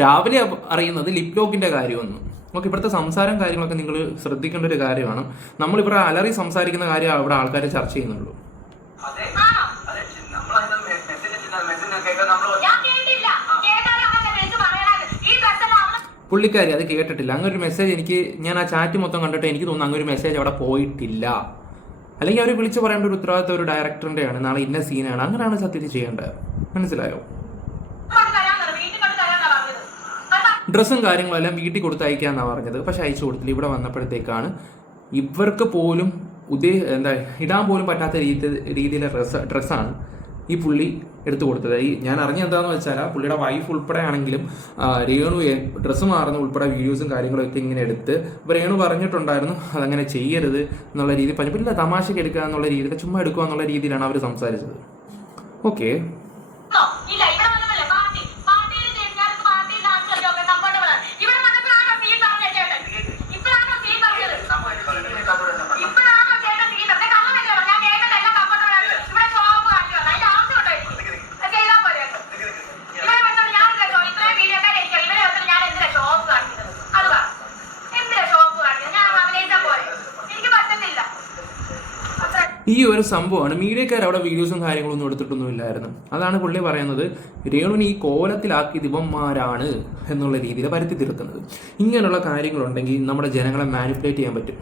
രാവിലെ അറിയുന്നത് ലിപ് ലോക്കിന്റെ കാര്യമൊന്നും. ഓക്കെ, ഇവിടുത്തെ സംസാരം കാര്യങ്ങളൊക്കെ നിങ്ങൾ ശ്രദ്ധിക്കേണ്ട ഒരു കാര്യമാണ്. നമ്മളിവിടെ അലറി സംസാരിക്കുന്ന കാര്യം അവിടെ ആൾക്കാർ ചർച്ച ചെയ്യുന്നുള്ളൂ. പുള്ളിക്കാരി അത് കേട്ടിട്ടില്ല. അങ്ങനെ ഒരു മെസ്സേജ് ഞാൻ ആ ചാറ്റ് മൊത്തം കണ്ടിട്ട് എനിക്ക് തോന്നുന്നു അങ്ങനെ ഒരു മെസ്സേജ് അവിടെ പോയിട്ടില്ല. അല്ലെങ്കിൽ അവർ വിളിച്ച് പറയേണ്ട ഒരു ഉത്തരവാദിത്തം ഒരു ഡയറക്ടറിൻ്റെയാണ്. നാളെ ഇന്ന സീനാണ്, അങ്ങനെയാണ് സത്യത്തിൽ ചെയ്യേണ്ടത്. മനസ്സിലായോ? ഡ്രസ്സും കാര്യങ്ങളെല്ലാം വീട്ടിൽ കൊടുത്തയക്കാന്നാണ് പറഞ്ഞത്. പക്ഷെ അയച്ചു കൊടുത്തില്ല. ഇവിടെ വന്നപ്പോഴത്തേക്കാണ് ഇവർക്ക് പോലും ഇടാൻ പോലും പറ്റാത്ത രീതിയിലെ ഡ്രസ്സാണ് ഈ പുള്ളി എടുത്തു കൊടുത്തത്. ഞാൻ അറിഞ്ഞ എന്താണെന്ന് വെച്ചാൽ പുള്ളിയുടെ വൈഫ് ഉൾപ്പെടെ ആണെങ്കിലും രേണു ഡ്രസ്സ് മാറുന്ന ഉൾപ്പെടെ വീഡിയോസും കാര്യങ്ങളൊക്കെ ഇങ്ങനെ എടുത്ത് ഇപ്പോൾ രേണു പറഞ്ഞിട്ടുണ്ടായിരുന്നു അതങ്ങനെ ചെയ്യരുത് എന്നുള്ള രീതി പറഞ്ഞപ്പോൾ ഇല്ല, തമാശയ്ക്ക് എടുക്കുക എന്നുള്ള രീതിയിൽ, ചുമ്മാ എടുക്കുക എന്നുള്ള രീതിയിലാണ് അവർ സംസാരിച്ചത്. ഓക്കെ, ഒരു സംഭവമാണ്. മീഡിയക്കാർ അവിടെ വീഡിയോസും കാര്യങ്ങളൊന്നും എടുത്തിട്ടൊന്നും ഇല്ലായിരുന്നു. അതാണ് പുള്ളി പറയുന്നത്, രേണുവിനെ ഈ കോലത്തിലാക്കി ദിവന്മാരാണ് എന്നുള്ള രീതിയിൽ പരത്തി തീർക്കുന്നത്. ഇങ്ങനെയുള്ള കാര്യങ്ങളുണ്ടെങ്കിൽ നമ്മുടെ ജനങ്ങളെ മാനിപ്പുലേറ്റ് ചെയ്യാൻ പറ്റും.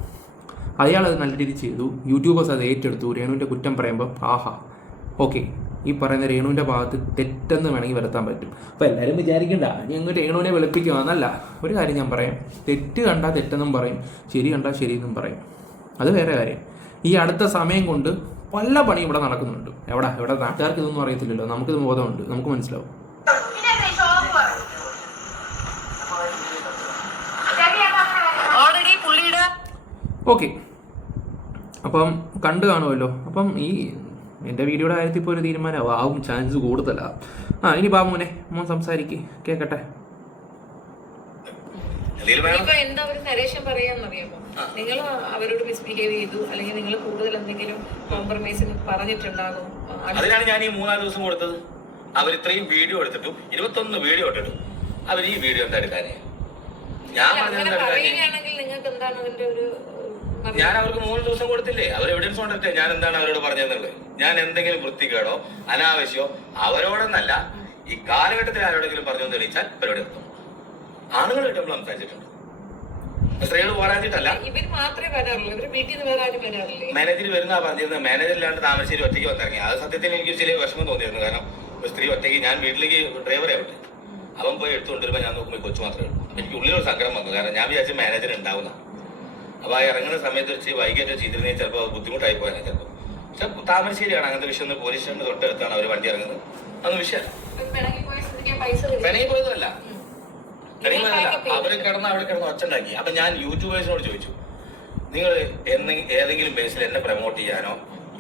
അയാൾ അത് നല്ല രീതിയിൽ ചെയ്തു, യൂട്യൂബേഴ്സ് അത് ഏറ്റെടുത്തു. രേണുവിൻ്റെ കുറ്റം പറയുമ്പോൾ ആഹാ ഓക്കെ, ഈ പറയുന്ന രേണുവിൻ്റെ ഭാഗത്ത് തെറ്റെന്ന് വേണമെങ്കിൽ വരുത്താൻ പറ്റും. അപ്പോൾ എല്ലാവരും വിചാരിക്കണ്ട ഞങ്ങൾ രേണുവിനെ വെളുപ്പിക്കുക എന്നല്ല. ഒരു കാര്യം ഞാൻ പറയാം, തെറ്റ് കണ്ടാൽ തെറ്റെന്നും പറയും, ശരി കണ്ടാൽ ശരിയെന്നും പറയും. അത് വേറെ കാര്യം. ഈ അടുത്ത സമയം കൊണ്ട് പല പണി ഇവിടെ നടക്കുന്നുണ്ട്. ഇവിടെ നാട്ടുകാർക്ക് ഇതൊന്നും അറിയത്തില്ലല്ലോ, നമുക്കിത് ബോധമുണ്ട്, നമുക്ക് മനസ്സിലാവും. ഓക്കെ, അപ്പം കണ്ടു കാണുമല്ലോ. അപ്പം ഈ എൻ്റെ വീഡിയോയുടെ കാര്യത്തിൽ ഇപ്പോൾ ഒരു തീരുമാനമാവും ചാൻസ് കൂടുതലാണ്. ഇനി ബാബുമോനെ മോൻ സംസാരിക്ക്, കേൾക്കട്ടെ. എന്താ ഒരു നരേഷൻ പറയാന്നറിയാമോ? നിങ്ങൾ അവരോട് മിസ്ബിഹേവ് ചെയ്തു, അല്ലെങ്കിൽ നിങ്ങൾ കൂടുതൽ എന്തെങ്കിലും കോംപ്രമൈസിന് പറഞ്ഞിട്ടുണ്ടാകും. അതിനാണ് ഞാൻ ഈ 3-4 ദിവസം കൊടുത്തത്. അവർ ഇത്രയും വീഡിയോ എടുത്തിട്ടും 21 വീഡിയോ ഇട്ടിട്ടും അവർ ഈ വീഡിയോ എന്താ എടുക്കാനേ? ഞാൻ പറയുകയാണെങ്കിൽ നിങ്ങൾക്ക് എന്താണ് അതിന്റെ ഒരു ഞാൻ അവർക്ക് 3 ദിവസം കൊടുത്തില്ലേ? അവർ എവിഡൻസ് കൊണ്ടിട്ടേ ഞാൻ എന്താണ് അവരോട് പറഞ്ഞതെന്നുള്ളത്. ഞാൻ എന്തെങ്കിലും വൃത്തികേടോ അനാവശ്യമോ അവരോടെന്നല്ല ഈ കാലഘട്ടത്തിൽ ആരോടെങ്കിലും പറഞ്ഞു തെളിയിച്ചാൽ പരിപാടി നിർത്തും. ആണുങ്ങളായിട്ട് നമ്മൾ സംസാരിച്ചിട്ടുണ്ട്, സ്ത്രീകൾ പോരാഞ്ഞിട്ടല്ല. ഇവര് മാത്രമേ വരാറുള്ളൂ, ഇവര് വീട്ടിൽ നിന്ന് വേറെ ആരും വരാറില്ലേ? മാനേജർ വരുന്ന പറഞ്ഞിരുന്നത്, മാനേജറിലാണ്ട് താമരശ്ശേരി ഒറ്റയ്ക്ക് വന്നിറങ്ങി. അത് സത്യത്തിൽ എനിക്ക് ചെറിയ വിഷമം തോന്നിയിരുന്നു. കാരണം ഒരു സ്ത്രീ ഒറ്റയ്ക്ക്, ഞാൻ വീട്ടിലേക്ക് ഡ്രൈവറെ ആവട്ടെ, അവൻ പോയി എടുത്തുകൊണ്ടിരുമ്പോൾ ഞാൻ നോക്കുമ്പോൾ കൊച്ചു മാത്രമേ ഉള്ളൂ. എനിക്ക് ഉള്ളിലൊരു സങ്കടം വന്നു. കാരണം ഞാൻ വിചാരിച്ച മാനേജർ ഉണ്ടാവുന്ന, അപ്പോൾ ആ ഇറങ്ങുന്ന സമയത്ത് വെച്ച് വൈകിട്ട് ചെയ്തിരുന്നെങ്കിൽ ചിലപ്പോൾ ബുദ്ധിമുട്ടായി പോയാൽ ചിലപ്പോൾ. പക്ഷെ താമരശ്ശേരിയാണ് അങ്ങനത്തെ വിഷയം. പോലീസ് സ്റ്റേഷന്റെ തൊട്ടടുത്താണ് അവർ വണ്ടി ഇറങ്ങുന്നത്. അതൊന്നും വിഷയമല്ല, പിണങ്ങി പോയതല്ല. അവിടെ കിടന്ന് ഒച്ച ഉണ്ടാക്കി. അപ്പൊ ഞാൻ യൂട്യൂബേഴ്സിനോട് ചോദിച്ചു, നിങ്ങൾ ഏതെങ്കിലും ബേസിൽ എന്നെ പ്രൊമോട്ട് ചെയ്യാനോ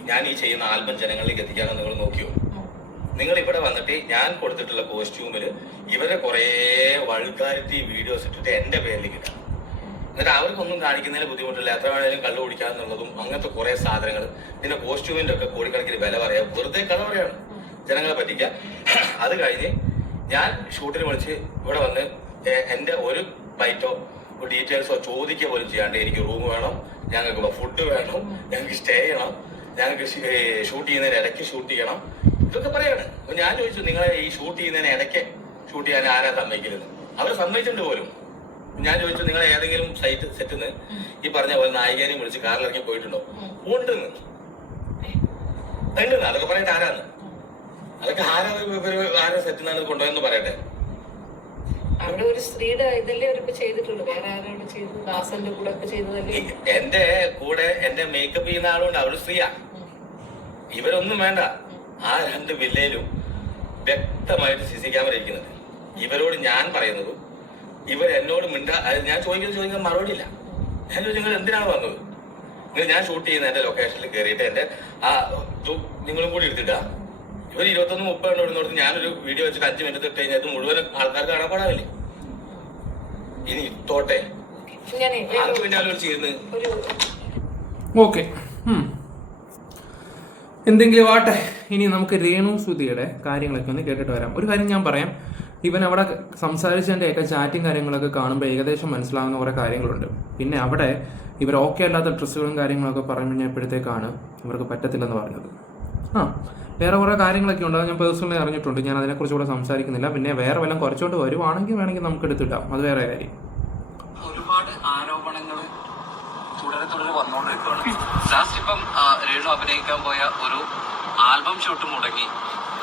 ഞാൻ ഈ ചെയ്യുന്ന ആൽബം ജനങ്ങളിലേക്ക് എത്തിക്കാനോ നിങ്ങൾ നോക്കിയോ? നിങ്ങൾ ഇവിടെ വന്നിട്ട് ഞാൻ കൊടുത്തിട്ടുള്ള കോസ്റ്റ്യൂമില് ഇവരെ കുറെ വൾഗാരിറ്റി വീഡിയോസ് ഇട്ടിട്ട് എന്റെ പേരിൽ കിട്ടാം. എന്നിട്ട് അവർക്കൊന്നും കാണിക്കുന്നതിന് ബുദ്ധിമുട്ടില്ല, എത്ര വേണേലും കള്ളു കുടിക്കാന്നുള്ളതും അങ്ങനത്തെ കുറെ സാധനങ്ങൾ. പിന്നെ കോസ്റ്റ്യൂമിന്റെ ഒക്കെ കോടിക്കണക്കിന് വില പറയാം, വെറുതെ കഥ പറയാണ്, ജനങ്ങളെ പറ്റിക്കാം. അത് കഴിഞ്ഞ് ഞാൻ ഷൂട്ടിന് വിളിച്ച് ഇവിടെ വന്ന് എന്റെ ഒരു ബൈറ്റോ ഡീറ്റെയിൽസോ ചോദിക്കുക പോലും ചെയ്യാണ്ട് എനിക്ക് റൂം വേണം, ഞങ്ങൾക്ക് ഫുഡ് വേണം, ഞങ്ങൾക്ക് സ്റ്റേ ചെയ്യണം, ഞങ്ങൾക്ക് ഷൂട്ട് ചെയ്യുന്നതിന് ഇടയ്ക്ക് ഷൂട്ട് ചെയ്യണം, ഇതൊക്കെ പറയാണ്. അപ്പൊ ഞാൻ ചോദിച്ചു, നിങ്ങളെ ഈ ഷൂട്ട് ചെയ്യുന്നതിന് ഇടയ്ക്ക് ഷൂട്ട് ചെയ്യാൻ ആരാ സമ്മതിക്കരുത്? അവർ സമ്മതിച്ചിട്ടുണ്ട് പോലും. ഞാൻ ചോദിച്ചു, നിങ്ങൾ ഏതെങ്കിലും സെറ്റിന്ന് ഈ പറഞ്ഞ പോലെ നായികനെയും വിളിച്ച് കാറിലിറങ്ങി പോയിട്ടുണ്ടോ? ഉണ്ടെന്ന്. അതൊക്കെ പറയട്ടെ, ആരാന്ന്? അതൊക്കെ ആരാ സെറ്റിന്നാണ് കൊണ്ടുപോയെന്ന് പറയട്ടെ. അവിടെ ഒരു സ്ത്രീയുടെ ഇതല്ലേ അവരിപ്പോ ചെയ്തിട്ടുള്ളൂ, വേറെ ആരോട് ചെയ്തു? ദാസന്റെ കൂടെ ഒക്കെ ചെയ്തതല്ലേ? എന്റെ കൂടെ എന്റെ മേക്കപ്പ് ചെയ്യുന്ന ആളുണ്ട്, അവള് സ്ത്രീയാ. ഇവരൊന്നും വേണ്ട. ആ 2 വില്ലയിലും വ്യക്തമായിട്ട് CC ക്യാമറ ഇരിക്കുന്നുണ്ട്. ഇവരോട് ഞാൻ പറയുന്നതും ഇവർ എന്നോട് ഞാൻ ചോദിക്കാൻ മറുപടി ഇല്ല. ഞാൻ ചോദിച്ചു, നിങ്ങൾ എന്തിനാണ് വന്നത്? നിങ്ങൾ ഞാൻ ഷൂട്ട് ചെയ്യുന്ന എന്റെ ലൊക്കേഷനിൽ കയറിയിട്ട് എന്റെ ആ നിങ്ങളും കൂടി എടുത്തിട്ടാ. ഇവർ 21-30 ഇടുന്നോടത്ത് ഞാനൊരു വീഡിയോ വെച്ചിട്ട് 5 മിനിറ്റ് ഇട്ട് കഴിഞ്ഞാൽ മുഴുവൻ ആൾക്കാർക്ക് കാണാൻ പാടാവില്ലേ? ഇനി ഇത്തോട്ടെ, ആർക്ക് വേണ്ടിയാണ് ഇവർ ചെയ്യുന്നത്? ഓക്കെ, എന്തെങ്കിലും ആട്ടെ. ഇനി നമുക്ക് രേണു സുധിയുടെ കാര്യങ്ങളൊക്കെ ഒന്ന് കേട്ടിട്ട് വരാം. ഒരു കാര്യം ഞാൻ പറയാം, ഇവൻ അവിടെ സംസാരിച്ചതിൻ്റെയൊക്കെ ചാറ്റും കാര്യങ്ങളൊക്കെ കാണുമ്പോൾ ഏകദേശം മനസ്സിലാവുന്ന കുറേ കാര്യങ്ങളുണ്ട്. പിന്നെ അവിടെ ഇവർ ഓക്കെ അല്ലാത്ത ഡ്രസ്സുകളും കാര്യങ്ങളൊക്കെ പറഞ്ഞു കഴിഞ്ഞപ്പോഴത്തേക്കാണ് ഇവർക്ക് പറ്റത്തില്ലെന്ന് പറഞ്ഞത്. വേറെ കുറേ കാര്യങ്ങളൊക്കെ ഉണ്ട്, അത് ഞാൻ പേഴ്സണലി അറിഞ്ഞിട്ടുണ്ട്. ഞാൻ അതിനെക്കുറിച്ച് കൂടെ സംസാരിക്കുന്നില്ല. പിന്നെ വേറെ വല്ലതും കുറച്ചുകൊണ്ട് വരുവാണെങ്കിൽ വേണമെങ്കിൽ നമുക്ക് എടുത്തിട്ടാം, അത് വേറെ കാര്യം. ഒരുപാട് ആരോപണങ്ങൾ തുടരെ വന്നുകൊണ്ടിരിക്കുകയാണ്. ലാസ്റ്റ് ഇപ്പം രേണു അഭിനയിക്കാൻ പോയ ഒരു ആൽബം ഷൂട്ട് മുടങ്ങി.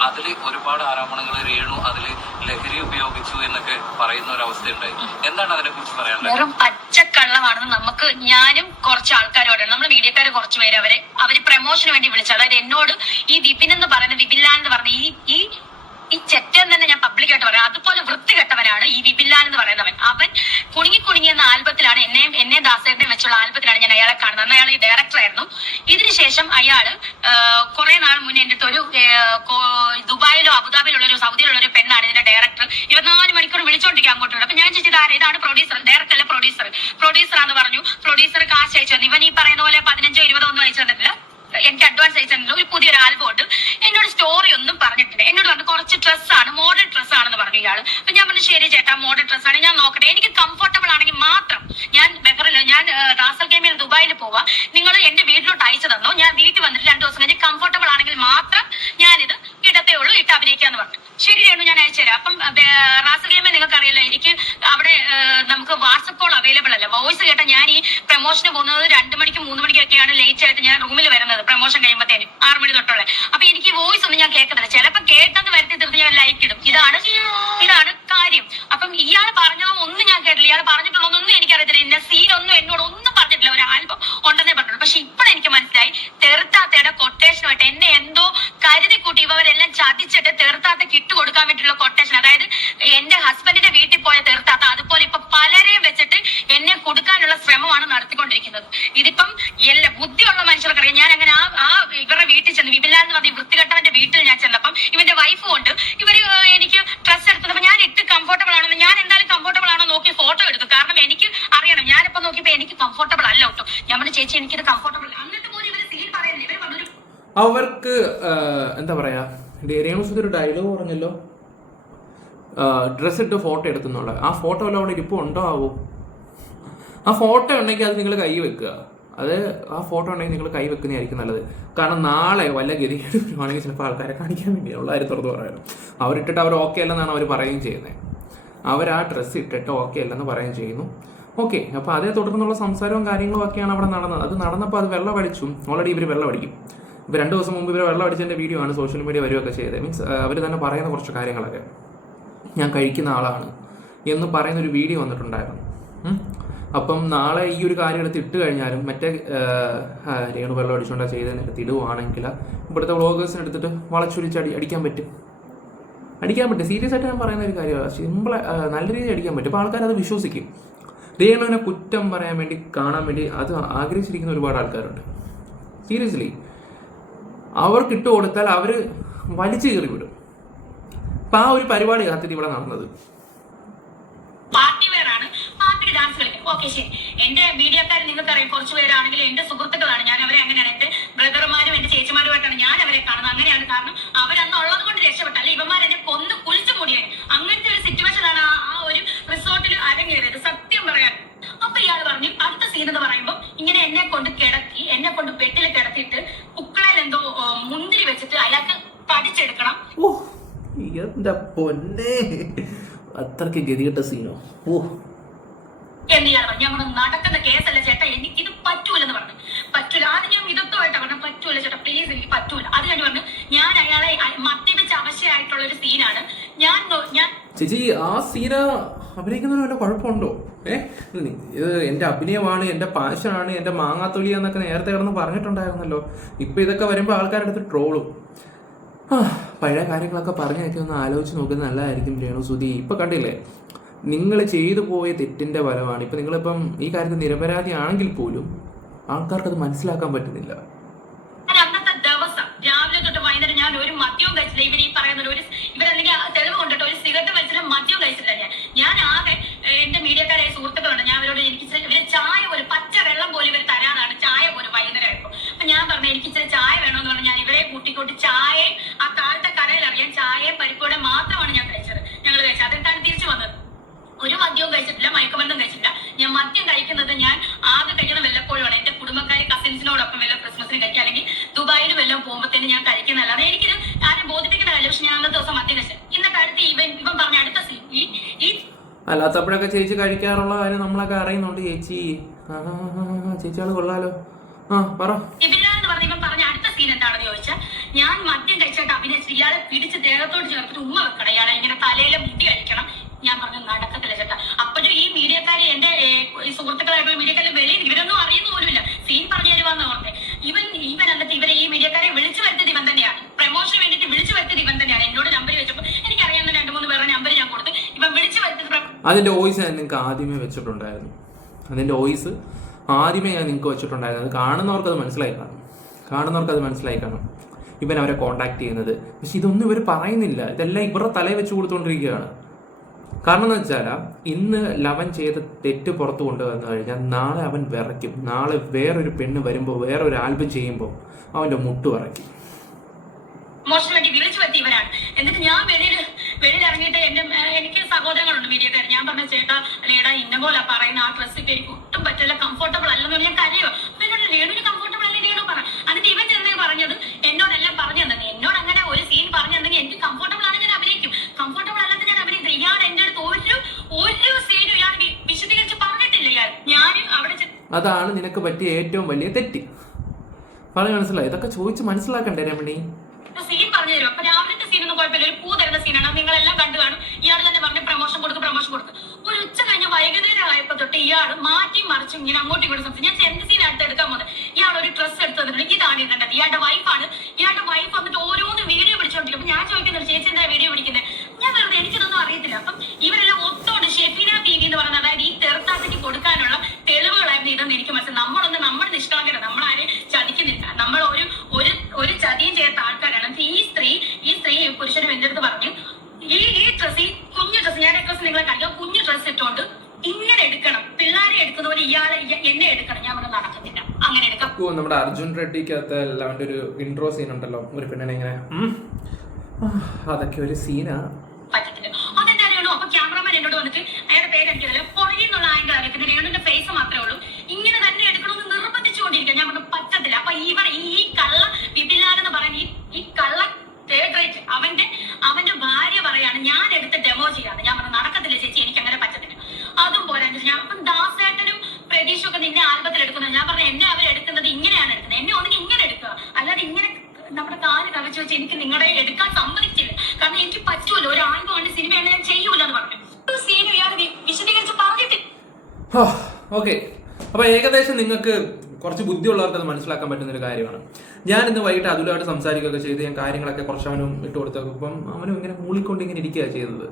അതിൽ ഒരുപാട് ആരോപണങ്ങൾ, രേണു അതിൽ ലഹരി ഉപയോഗിച്ചു എന്നൊക്കെ പറയുന്ന ഒരു അവസ്ഥയുണ്ടായി. എന്താണ് അതിനെ കുറിച്ച് പറയാനുള്ളത്? വെറും പച്ചക്കള്ളമാണെന്ന് നമുക്ക്, ഞാനും കുറച്ച് ആൾക്കാരോട്, നമ്മൾ മീഡിയക്കാര് കുറച്ച് പേര് അവര് പ്രമോഷന് വേണ്ടി വിളിച്ചു. അതായത് എന്നോട് ഈ വിപിൻ എന്ന് പറയുന്ന, വിപിൻലാൽ എന്ന് പറഞ്ഞ ഈ ചെറ്റൻ തന്നെ ഞാൻ പബ്ലിക്കായിട്ട് പറയാം, അതുപോലെ വൃത്തികെട്ടവനാണ് ഈ വിപിൻലാൽ എന്ന് പറയുന്നവൻ. അവൻ കുണുങ്ങി എന്ന ആൽബത്തിലാണ് എന്നെ ദാസേട്ടനെ വെച്ചുള്ള ആൽബത്തിലാണ് ഞാൻ അയാളെ കാണുന്നത്. അന്ന് അയാൾ ഈ ഡയറക്ടർ ആയിരുന്നു. ഇതിനുശേഷം അയാള് കുറെ നാൾ മുന്നേ എൻ്റെ അടുത്ത് ഒരു ദുബായിലോ അബുദാബിയിലുള്ള ഒരു സൗദിയിലുള്ള ഒരു പെണ്ണാണ് ഇതിന്റെ ഡയറക്ടർ. 24 മണിക്കൂർ വിളിച്ചോണ്ടിരിക്കും അങ്ങോട്ടും. അപ്പൊ ഞാൻ ചോദിച്ചത് ഇതാണ് പ്രൊഡ്യൂസർ, ഡയറക്ടർ അല്ല പ്രൊഡ്യൂസറാന്ന് പറഞ്ഞു. പ്രൊഡ്യൂസർ കാശ് അയച്ചു തന്നു. ഇവൻ ഈ പറയുന്ന പോലെ 15-20 ഒന്നും അയച്ചു തന്നിട്ടില്ല. എനിക്ക് അഡ്വാൻസ് അയച്ചിട്ടുണ്ടല്ലോ, ഒരു പുതിയൊരു ആൽബം ഉണ്ട്. എന്നോട് സ്റ്റോറി ഒന്നും പറഞ്ഞിട്ടില്ല. എന്നോട് പറഞ്ഞു കുറച്ച് ഡ്രസ്സാണ്, മോഡേൺ ഡ്രസ്സാണെന്ന് പറഞ്ഞു ഇയാള്. അപ്പൊ ഞാൻ പറഞ്ഞു, ശരി ചേട്ടാ മോഡേൺ ഡ്രസ്സാണ്, ഞാൻ നോക്കട്ടെ, എനിക്ക് കംഫർട്ടബിൾ ആണെങ്കിൽ മാത്രം. ഞാൻ റാസൽ ഗെയിമിൽ ദുബായിൽ പോകും. പോവാ, നിങ്ങൾ എന്റെ വീട്ടിലോട്ട് അയച്ചു തന്നോ, ഞാൻ വീട്ടിൽ വന്നിട്ട് 2 ദിവസം കഴിഞ്ഞ് കംഫർട്ടബിൾ ആണെങ്കിൽ മാത്രം ഞാനിത് ഇടത്തേ ഉള്ളൂ, ഇട്ട് അഭിനയിക്കാന്ന് പറഞ്ഞു. ശരി രേണു, ഞാൻ അയച്ചുതരാം. അപ്പം റാസൽ ഗെയിമെ നിങ്ങൾക്ക് അറിയില്ല, എനിക്ക് അവിടെ നമുക്ക് വാട്സപ്പ് കോൾ അവൈലബിൾ അല്ല. വോയിസ് കേട്ട ഞാൻ ഈ പ്രൊമോഷന് പോകുന്നത് 2 മണിക്ക് 3 മണിക്കൊക്കെയാണ് ലേറ്റ് ആയിട്ട് ഞാൻ റൂമിൽ വരുന്നത്, പ്രൊമോഷൻ കഴിയുമ്പോഴത്തേനും 6 മണി തൊട്ടുള്ള. അപ്പൊ എനിക്ക് വോയിസ് ഒന്നും ഞാൻ കേൾക്കുന്നില്ല. ചിലപ്പോ കേട്ടെന്ന് വരുത്തി തീർത്ത് ഞാൻ ലൈക്ക് ഇടും. ഇതാണ് കാര്യം. അപ്പം ഇയാൾ പറഞ്ഞതൊന്നും ഞാൻ കേട്ടില്ല, ഇയാൾ പറഞ്ഞിട്ടുള്ളതൊന്നും എനിക്കറിയത്തില്ല. ഇന്ന സീനൊന്നും എന്നോട് ഒന്നും പറഞ്ഞിട്ടില്ല. ഒരു ആൽബം ഉണ്ടെന്നേ പറഞ്ഞുള്ളൂ. പക്ഷെ ഇപ്പോഴെനിക്ക് മനസ്സിലായി, തെറുത്താത്തയുടെ കൊട്ടേഷനുമായിട്ട് എന്നെ എന്തോ കരുതി കൂട്ടി ഇവരെല്ലാം ചതിച്ചിട്ട് തെറുത്താത്തക്ക് ഇട്ട് കൊടുക്കാൻ വേണ്ടിയിട്ടുള്ള കൊട്ടേഷൻ. അതായത് എന്റെ ഹസ്ബൻഡിന്റെ വീട്ടിൽ പോയ തെറുത്താത്ത അതുപോലെ ഇപ്പൊ പലരെയും വെച്ചിട്ട് എന്നെ കൊടുക്കാനുള്ള ശ്രമമാണ് നടത്തിക്കൊണ്ടിരിക്കുന്നത്. ഇതിപ്പം എല്ലാ ബുദ്ധിയുള്ള മനുഷ്യർക്കറിയാം. ഞാൻ അങ്ങനെ ആ ഇവരുടെ വീട്ടിൽ ചെന്ന്, വിപില എന്ന് പറഞ്ഞ വൃത്തികെട്ടവന്റെ വീട്ടിൽ ഞാൻ ചെന്നപ്പം ഇവന്റെ വൈഫും ഉണ്ട്. ഇവര് എനിക്ക് ഡ്രസ്സ് എടുത്തപ്പോ ഞാൻ ഇട്ട് കംഫർട്ടബിൾ ആണെന്ന്, ഞാൻ എന്തായാലും കംഫർട്ടബിൾ ആണോ നോക്കി ഫോട്ടോ എടുത്തു. കാരണം എനിക്ക് അറിയണം, ഞാനിപ്പോ നോക്കിയപ്പോ എനിക്ക് കംഫർട്ടബിൾ അല്ല കേട്ടോ. ഞാൻ പറഞ്ഞു ചേച്ചി എനിക്കിത് കംഫർട്ടബിൾ. എന്നിട്ട് പോലും ഇവര് സീൻ പറയുന്നില്ല. ഇവര് പറഞ്ഞു അവർക്ക് എന്താ പറയാ, രേണുസുതി ഒരു ഡയലോഗ് പറഞ്ഞല്ലോ, ഡ്രസ്സ് ഇട്ട് ഫോട്ടോ എടുത്തുന്നുള്ള. ആ ഫോട്ടോ വല്ല അവിടെ ഇരിപ്പം ഉണ്ടോ ആവോ? ആ ഫോട്ടോ ഉണ്ടെങ്കിൽ അത് നിങ്ങൾ കൈ വെക്കുക. ആ ഫോട്ടോ ഉണ്ടെങ്കിൽ നിങ്ങൾ കൈ വെക്കുന്നതായിരിക്കും നല്ലത്. കാരണം നാളെ വല്ല ഗതികേട് വരുവാണെങ്കിൽ ചിലപ്പോൾ ആൾക്കാരെ കാണിക്കാൻ വേണ്ടിയുള്ള കാര്യം തുറന്നു പറയാനും, അവരിട്ടിട്ട് അവർ ഓക്കെ അല്ലെന്നാണ് അവർ പറയുകയും ചെയ്യുന്നത്. അവർ ആ ഡ്രസ്സ് ഇട്ടിട്ട് ഓക്കെ അല്ലെന്ന് പറയുകയും ചെയ്യുന്നു. ഓക്കെ, അപ്പോൾ അതേ തുടർന്നുള്ള സംസാരവും കാര്യങ്ങളും ഒക്കെയാണ് അവിടെ നടന്നത്. അത് നടന്നപ്പോൾ അത് വെള്ളം അടിച്ചു. ഓൾറെഡി ഇവർ വെള്ളം അടിക്കും. ഇപ്പോൾ 2 ദിവസം മുമ്പ് ഇവർ വെള്ളം അടിച്ചതിൻ്റെ വീഡിയോ ആണ് സോഷ്യൽ മീഡിയ വരികയൊക്കെ ചെയ്തത്. മീൻസ് അവർ തന്നെ പറയുന്ന കുറച്ച് കാര്യങ്ങളൊക്കെ, ഞാൻ കഴിക്കുന്ന ആളാണ് എന്ന് പറയുന്നൊരു വീഡിയോ വന്നിട്ടുണ്ടായിരുന്നു. അപ്പം നാളെ ഈ ഒരു കാര്യം എടുത്ത് ഇട്ട് കഴിഞ്ഞാലും മറ്റേ രേണു വെള്ളം അടിച്ചുകൊണ്ടാണ് ചെയ്തതിനെടുത്ത് ഇടുവാണെങ്കിൽ ഇവിടുത്തെ വ്ളോഗേഴ്സിന് എടുത്തിട്ട് വളച്ചൊരിച്ച് അടിക്കാൻ പറ്റും. സീരിയസ് ആയിട്ട് ഞാൻ പറയുന്ന ഒരു കാര്യമാണ്. സിമ്പിൾ നല്ല രീതിയിൽ അടിക്കാൻ പറ്റും. അപ്പോൾ ആൾക്കാർ അത് വിശ്വസിക്കും. രേണുവിനെ കുറ്റം പറയാൻ വേണ്ടി, കാണാൻ വേണ്ടി അത് ആഗ്രഹിച്ചിരിക്കുന്ന ഒരുപാട് ആൾക്കാരുണ്ട്. സീരിയസ്ലി അവർക്ക് ഇട്ട് കൊടുത്താൽ അവർ വലിച്ചു കയറി വിടും. അപ്പം ആ ഒരു പരിപാടി സത്യത്തിൽ ഇവിടെ നടന്നത്. പാർട്ടി വെയറാണ്, പാർട്ടിക്ക് ഡാൻസ് കളിക്കും. ഓക്കെ ശരി, എന്റെ മീഡിയക്കാർ നിങ്ങൾക്കറിയാം, കുറച്ച് പേരാണെങ്കിൽ എന്റെ സുഹൃത്തുക്കളാണ്. ഞാൻ അവരെ അങ്ങനെയാണ്, എന്റെ ബ്രദർമാരും എന്റെ ചേച്ചിമാരുമായിട്ടാണ് ഞാൻ അവരെ കാണുന്നത്. അങ്ങനെയാണ്. കാരണം അവരന്ന് ഉള്ളത് കൊണ്ട് രക്ഷപ്പെട്ടല്ല, ഇവന്മാരെന്നെ കൊന്ന് കുളിച്ചു മൂടിയാണ്. അങ്ങനത്തെ ഒരു സിറ്റുവേഷനാണ് ആ ഒരു റിസോർട്ടിൽ അരങ്ങേറിയത്, സത്യം പറയാൻ. അപ്പൊ ഇയാൾ പറഞ്ഞു അടുത്ത സീൻ എന്ന് പറയുമ്പോൾ ഇങ്ങനെ എന്നെ കൊണ്ട് കിടത്തി, എന്നെ കൊണ്ട് ബെഡിൽ കിടത്തിയിട്ട് കുക്കളയിൽ എന്തോ മുന്തിരി വെച്ചിട്ട് അയാൾക്ക് പഠിച്ചെടുക്കണം. എന്താ പൊന്നെ, അത്രയ്ക്ക് ഗതികെട്ട സീനോ എന്ന് ഇയാൾ പറഞ്ഞു. ഞാൻ നടക്കുന്ന കേസല്ല ചേട്ടാ, എനിക്ക് ഇത് പറ്റൂലെന്ന് പറഞ്ഞു. പറ്റൂല, അത് ഞാൻ മിതത്വമായിട്ടാ പറഞ്ഞു, പറ്റൂല ചേട്ടാ പ്ലീസ്, എനിക്ക് പറ്റൂല. അത് ഞാൻ പറഞ്ഞു, ഞാൻ അയാളെ മദ്യപിച്ച് അവശയായിട്ടുള്ള ഒരു സീനാണ് ഞാൻ ചേച്ചി ആ സീന അഭിനയിക്കുന്നതിന് വല്ല കുഴപ്പമുണ്ടോ? ഇത് എൻ്റെ അഭിനയമാണ്, എൻ്റെ പാഷനാണ്, എൻ്റെ മാങ്ങാത്തൊലിയാന്നൊക്കെ നേരത്തെ കിടന്ന് പറഞ്ഞിട്ടുണ്ടായിരുന്നല്ലോ. ഇപ്പം ഇതൊക്കെ വരുമ്പോൾ ആൾക്കാരെടുത്ത് ട്രോളും. പഴയ കാര്യങ്ങളൊക്കെ പറഞ്ഞൊക്കെ ഒന്ന് ആലോചിച്ച് നോക്കുന്നത് നല്ലതായിരിക്കും രേണുസുതി. ഇപ്പം കണ്ടില്ലേ, നിങ്ങൾ ചെയ്തു പോയ തെറ്റിൻ്റെ ഫലമാണ്. ഇപ്പം നിങ്ങളിപ്പം ഈ കാര്യത്തിൽ നിരപരാധി ആണെങ്കിൽ പോലും ആൾക്കാർക്കത് മനസ്സിലാക്കാൻ പറ്റുന്നില്ല. അന്നത്തെ ദിവസം രാവിലെ തൊട്ട് വൈകുന്നേരം ഞാൻ ഒരു മദ്യവും കഴിച്ചില്ല. ഇവർ ഈ പറയുന്ന ഇവരല്ലെങ്കിൽ തെളിവ് കൊണ്ടിട്ട് ഒരു സിഗരറ്റ് വലിച്ചില്ല, മദ്യവും കഴിച്ചില്ല. ഞാൻ ആകെ എന്റെ മീഡിയക്കാരായ സുഹൃത്തുക്കളുണ്ട്, ഞാൻ അവരോട് എനിക്ക് ഇവര് ചായ പോലും, പച്ച വെള്ളം പോലും ഇവർ തരാനാണ്, ചായ പോലും വൈകുന്നേരം ആയപ്പോ. അപ്പൊ ഞാൻ പറഞ്ഞു എനിക്ക് ഇച്ചിരി ചായ വേണമെന്ന് പറഞ്ഞാൽ ഞാൻ ഇവരെ കൂട്ടിക്കൂട്ടി ചായയും ആ താഴത്തെ കടയിൽ അറിയാൻ ചായയും പരിപ്പോടെ മാത്രമാണ് ഞാൻ കഴിച്ചത്. ഞങ്ങൾ കഴിച്ചത് അതെന്താണ് തിരിച്ചു വന്നത്. ഒരു മദ്യവും കഴിച്ചിട്ടില്ല, മയക്കുമരുന്നും കഴിച്ചിട്ടില്ല. ഞാൻ മദ്യം കഴിക്കുന്നത് ഞാൻ ആകെ കഴിക്കുന്ന വല്ലപ്പോഴുമാണ്. എന്റെ കുടുംബക്കാരി കസിൻസിനോടൊപ്പം വല്ല ക്രിസ്മസിന് കഴിക്കുക, അല്ലെങ്കിൽ ദുബായിൽ വല്ലതും പോകുമ്പോഴത്തേന് ഞാൻ കഴിക്കുന്നതല്ല. അത് എനിക്കിത് ആരും ബോധിപ്പിക്കുന്ന കാര്യം. പക്ഷെ ഞാൻ അന്നത്തെ ദിവസം മദ്യം കഴിച്ചത്. ഇന്നത്തെ അടുത്ത് ഇവൻ പറഞ്ഞ അടുത്ത ഈ അല്ലാത്തപ്പോഴൊക്കെ ചേച്ചി കഴിക്കാറുള്ള കാര്യം നമ്മളൊക്കെ അറിയുന്നുണ്ട്. ചേച്ചിയാള് കൊള്ളാലോ. പറ. എന്ന് പറഞ്ഞ ഇവൻ പറഞ്ഞ അടുത്ത സീൻ എന്താണെന്ന് ചോദിച്ചാൽ, ഞാൻ മദ്യം കഴിച്ചിട്ട് അഭിനയിച്ചിട്ട് ഇയാളെ പിടിച്ച് ദേഹത്തോട് ചേർത്തിട്ട് ഉമ്മ വെക്കണം, ഇയാളെ ഇങ്ങനെ തലയിലെ മുടി കഴിക്കണം. ഞാൻ പറഞ്ഞു നടക്കത്തില്ല ചേട്ടാ. അപ്പോഴും ഈ മീഡിയക്കാരെ, എന്റെ സുഹൃത്തുക്കളായിട്ടുള്ള മീഡിയക്കാരെ വെളിയിൽ ഇവരൊന്നും അറിയുന്ന പോലുമില്ല. സീൻ പറഞ്ഞു തരുവാന്ന് പറഞ്ഞത് ഇവൻ എന്നിട്ട് ഇവരെ ഈ മീഡിയക്കാരെ വിളിച്ചു വരുത്തിയത് ഇവൻ തന്നെയാണ്. പ്രൊമോഷന് വേണ്ടിയിട്ട് വിളിച്ചു വരുത്തിയത് ഇവൻ തന്നെയാണ്. എന്നോട് നമ്പർ വെച്ചപ്പോൾ എനിക്കറിയാവുന്ന 2-3 പേരുടെ നമ്പർ ഞാൻ കൊടുത്തു. ഇവൻ വിളിച്ചു വരുത്തിയത്. അതിന്റെ വോയിസ് ഞാൻ നിങ്ങൾക്ക് ആദ്യമേ വെച്ചിട്ടുണ്ടായിരുന്നു. അത് കാണുന്നവർക്കത് മനസ്സിലായി കാണും. ഇവൻ അവരെ കോണ്ടാക്ട് ചെയ്യുന്നത്. പക്ഷെ ഇതൊന്നും ഇവർ പറയുന്നില്ല. ഇതെല്ലാം ഇവരുടെ തലയിൽ വെച്ച് കൊടുത്തുകൊണ്ടിരിക്കുകയാണ്. കാരണം എന്ന് വെച്ചാൽ ഇന്ന് ലവൻ ചെയ്ത തെറ്റ് പുറത്തു കൊണ്ടുവന്നു കഴിഞ്ഞാൽ നാളെ അവൻ വിറയ്ക്കും. നാളെ വേറൊരു പെണ്ണ് വരുമ്പോൾ, വേറൊരു ആൽബം ചെയ്യുമ്പോൾ അവൻ്റെ മുട്ട് വിറയ്ക്കും. മോശം വേണ്ടി വിളിച്ചു വരുത്തി ഇവരാണ്. എന്നിട്ട് ഞാൻ വെളിയിൽ ഇറങ്ങിയിട്ട് എനിക്ക് സഹോദരങ്ങളുണ്ട് മീഡിയക്കാർ. ഞാൻ പറഞ്ഞ ചേട്ടാ ഇന്ന പോലെ പറയുന്ന ആ ഡ്രസ്സ് ഇപ്പൊ എനിക്ക് ഒട്ടും പറ്റില്ല, കംഫർട്ടബിൾ അല്ലെന്ന് ഞാൻ കരയോ. എന്നോട് രേണുവിന് കംഫർട്ടബിൾ അല്ലേ രേണു പറ. എന്നിട്ട് ഇവൻ ചെന്നേ പറഞ്ഞത് എന്നോടെല്ലാം പറഞ്ഞു തന്നെ. എന്നോട് അങ്ങനെ ഒരു സീൻ പറഞ്ഞു തന്നെങ്കിൽ എനിക്ക് കംഫർട്ടബിൾ ആണ്, ഞാൻ അഭിനയിക്കും. കംഫർട്ടബിൾ അല്ലാത്ത ഞാൻ അഭിനയിക്കില്ല. ഇയാൾ എന്റെ അടുത്ത് ഒരു സീനും ഇയാൾ വിശദീകരിച്ച് പറഞ്ഞിട്ടില്ല. ഇയാൾ ഞാൻ അവിടെ അതാണ് നിനക്ക് പറ്റിയ ഏറ്റവും വലിയ തെറ്റ്. പറഞ്ഞു മനസ്സിലായി? ഇതൊക്കെ ചോദിച്ച് മനസ്സിലാക്കണ്ടേ രമണി? സീൻ പറഞ്ഞു തരും. അപ്പൊ രാവിലത്തെ സീനൊന്നും കുഴപ്പമില്ല, ഒരു പൂ തരുന്ന സീനാണ്, നിങ്ങളെല്ലാം കണ്ടു കാണും. ഇയാൾ തന്നെ പറഞ്ഞ് പ്രമോഷൻ കൊടുക്കും. ഒരു ഉച്ച കഴിഞ്ഞ് വൈകുന്നേരം ആയപ്പോ തൊട്ട് ഇയാൾ മാറ്റി മറിച്ചും ഇങ്ങനെ അങ്ങോട്ടും ഇങ്ങോട്ടും സംസാരിച്ചു. ഞാൻ എന്ത് സീൻ അടുത്ത് എടുക്കാൻ പോകുന്നത്, ഇയാൾ ഒരു ഡ്രസ്സ് എടുത്ത് തന്നിട്ടുണ്ട്, ഇതാണ് ഇടേണ്ടത്. ഇയാളുടെ വൈഫാണ്. ഇയാളുടെ വൈഫ് വന്നിട്ട് ഓരോന്ന് വീഡിയോ പിടിച്ചോണ്ടിരിക്കും. അപ്പൊ ഞാൻ ചോദിക്കുന്നത് ചേച്ചി എന്താ വീഡിയോ പിടിക്കുന്നത്? ഞാൻ വെറുതെ എനിക്കിതൊന്നും അറിയത്തില്ല. അപ്പം ഇവരെല്ലാം ഒത്തോണ്ട് ഷെഫീന ടി വി എന്ന് പറയുന്നത്, അതായത് ഈ തെറുത്താറ്റയ്ക്ക് കൊടുക്കാനുള്ള തെളിവുകളായിരുന്നു ഇതെന്ന് എനിക്ക് മനസ്സിലായി. നമ്മുടെ നിഷ്കളങ്കര, നമ്മളാരും ചതിക്കുന്നില്ല. നമ്മൾ ഒരു ചതിയും ചെയ്യാത്ത ആൾക്കാരാണ്. ഈ സ്ത്രീ പുരുഷനും എന്റെ അടുത്ത് പറഞ്ഞു, ഈ ഡ്രസ്, ഈ കുഞ്ഞു ഡ്രസ്, ഞാൻ ഡ്രസ് നിങ്ങളെ കാണിക്കാം, കുഞ്ഞു ഡ്രസ് ഇട്ടോണ്ട് ഇങ്ങനെ എടുക്കണം, പിള്ളേരെ എടുക്കുന്ന പോലെ എന്നെ എടുക്കണം. ഞാൻ ഇവിടെ നടക്കത്തില്ല, അങ്ങനെ എടുക്കാം. നമ്മുടെ അർജുൻ റെഡ്ഡിക്കകത്ത് അവന്റെ ഒരു ഇൻട്രോ സീൻ ഉണ്ടല്ലോ, ഒരു പെണ്ണിനെ ഇങ്ങനെ, അതൊക്കെ ഒരു സീനാ. പറ്റത്തില്ല. അതെന്താ രേണു? അപ്പൊ ക്യാമറമാൻ എന്നോട് വന്നിട്ട്, അയാളുടെ പേര് എനിക്കറിയില്ല, പുറകിൽ നിന്നുള്ള ആംഗിൾ അറിയിക്കുന്നത് രേണുവിന്റെ ഫേസ് മാത്രമേ ഉള്ളൂ, ഇങ്ങനെ തന്നെ എടുക്കണമെന്ന് നിർബന്ധിച്ചുകൊണ്ടിരിക്കുക. ഞാൻ പറഞ്ഞു പറ്റത്തില്ല. അപ്പൊ ഈ കള്ള വിപിലാൽ എന്ന് പറയുന്ന ഈ കള്ള തേർഡ് റേറ്റ് അവന്റെ ഭാര്യ പറയാണ് ഞാൻ എടുത്ത് ഡെമോ ചെയ്യാന്ന്. ഞാൻ പറഞ്ഞു നടക്കത്തില്ല ചേച്ചി, എനിക്ക് അങ്ങനെ പറ്റത്തില്ല. അതും പോരാ ഞാൻ. അപ്പം ദാസേട്ടനും പ്രതീക്ഷയും ഒക്കെ നിന്നെ ആൽബത്തിൽ എടുക്കുന്നത്. ഞാൻ പറഞ്ഞു എന്നെ അവരെടുക്കുന്നത് ഇങ്ങനെയാണ് എടുക്കുന്നത്, എന്നെ ഒന്നെങ്കിൽ ഇങ്ങനെ എടുക്കുക, അല്ലാതെ ഇങ്ങനെ നമ്മുടെ കാല് കവച്ച് വെച്ച് എനിക്ക് നിങ്ങളുടെ എടുക്കാൻ സമ്മതിച്ചില്ല. കാരണം എനിക്ക് പറ്റൂല, ഒരു ആൽബം ഉണ്ട്, സിനിമയാണ്, ഞാൻ ചെയ്യൂല എന്ന് പറഞ്ഞു. ഒരു സീൻ ഇയാൾ വിശദീകരിച്ച് പറഞ്ഞിട്ടില്ല. ഓക്കെ, അപ്പൊ ഏകദേശം നിങ്ങൾക്ക് കുറച്ച് ബുദ്ധിയുള്ളവർക്ക് അത് മനസ്സിലാക്കാൻ പറ്റുന്ന ഒരു കാര്യമാണ്. ഞാൻ ഇന്ന് വൈകിട്ട് അതുലായിട്ട് സംസാരിക്കുകയൊക്കെ ചെയ്ത് ഞാൻ കാര്യങ്ങളൊക്കെ കുറച്ച് അവനും ഇട്ട് കൊടുത്തപ്പം അവനും ഇങ്ങനെ മൂളിക്കൊണ്ട് ഇങ്ങനെ ഇരിക്കുക ചെയ്തത്.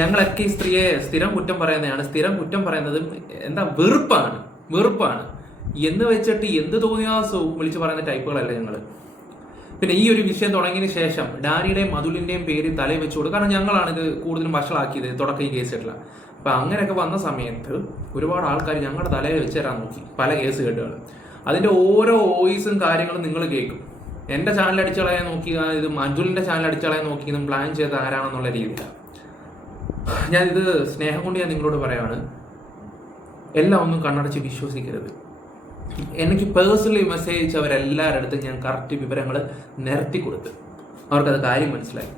ഞങ്ങളൊക്കെ ഈ സ്ത്രീയെ സ്ഥിരം കുറ്റം പറയുന്നതാണ്. സ്ഥിരം കുറ്റം പറയുന്നത് എന്താ, വെറുപ്പാണ് എന്ന് വെച്ചിട്ട് എന്ത് തോന്നിയാസവും വിളിച്ചു പറയുന്ന ടൈപ്പുകളല്ല ഞങ്ങൾ. പിന്നെ ഈ ഒരു വിഷയം തുടങ്ങിയതിന് ശേഷം ഡാനിയുടെയും മധുലിന്റെയും പേര് തലയിൽ വെച്ചു കൊടുക്കും. കാരണം ഞങ്ങളാണ് ഇത് കൂടുതലും വഷളാക്കിയത്, തുടക്കം ഈ കേസിട്ടില്ല. അപ്പൊ അങ്ങനെയൊക്കെ വന്ന സമയത്ത് ഒരുപാട് ആൾക്കാർ ഞങ്ങളുടെ തലയിൽ വെച്ച് തരാൻ നോക്കി, പല കേസ് കേട്ടുകൾ. അതിന്റെ ഓരോ വോയിസും കാര്യങ്ങളും നിങ്ങൾ കേൾക്കും. എന്റെ ചാനൽ അടിച്ചളയാൻ നോക്കി, ഇത് മധുലിന്റെ ചാനൽ അടിച്ചളയാൻ നോക്കി ഇതും പ്ലാൻ ചെയ്ത ആരാണെന്നുള്ള രീതിയിലാണ്. ഞാനിത് സ്നേഹം കൊണ്ട് ഞാൻ നിങ്ങളോട് പറയാണ്, എല്ലാം ഒന്നും കണ്ണടച്ച് വിശ്വസിക്കരുത്. എനിക്ക് പേഴ്സണലി മെസ്സേജ് അയച്ചവരെല്ലാവരുടെ അടുത്തും ഞാൻ കറക്റ്റ് വിവരങ്ങൾ നിരത്തി കൊടുത്ത് അവർക്കത് കാര്യം മനസ്സിലായി.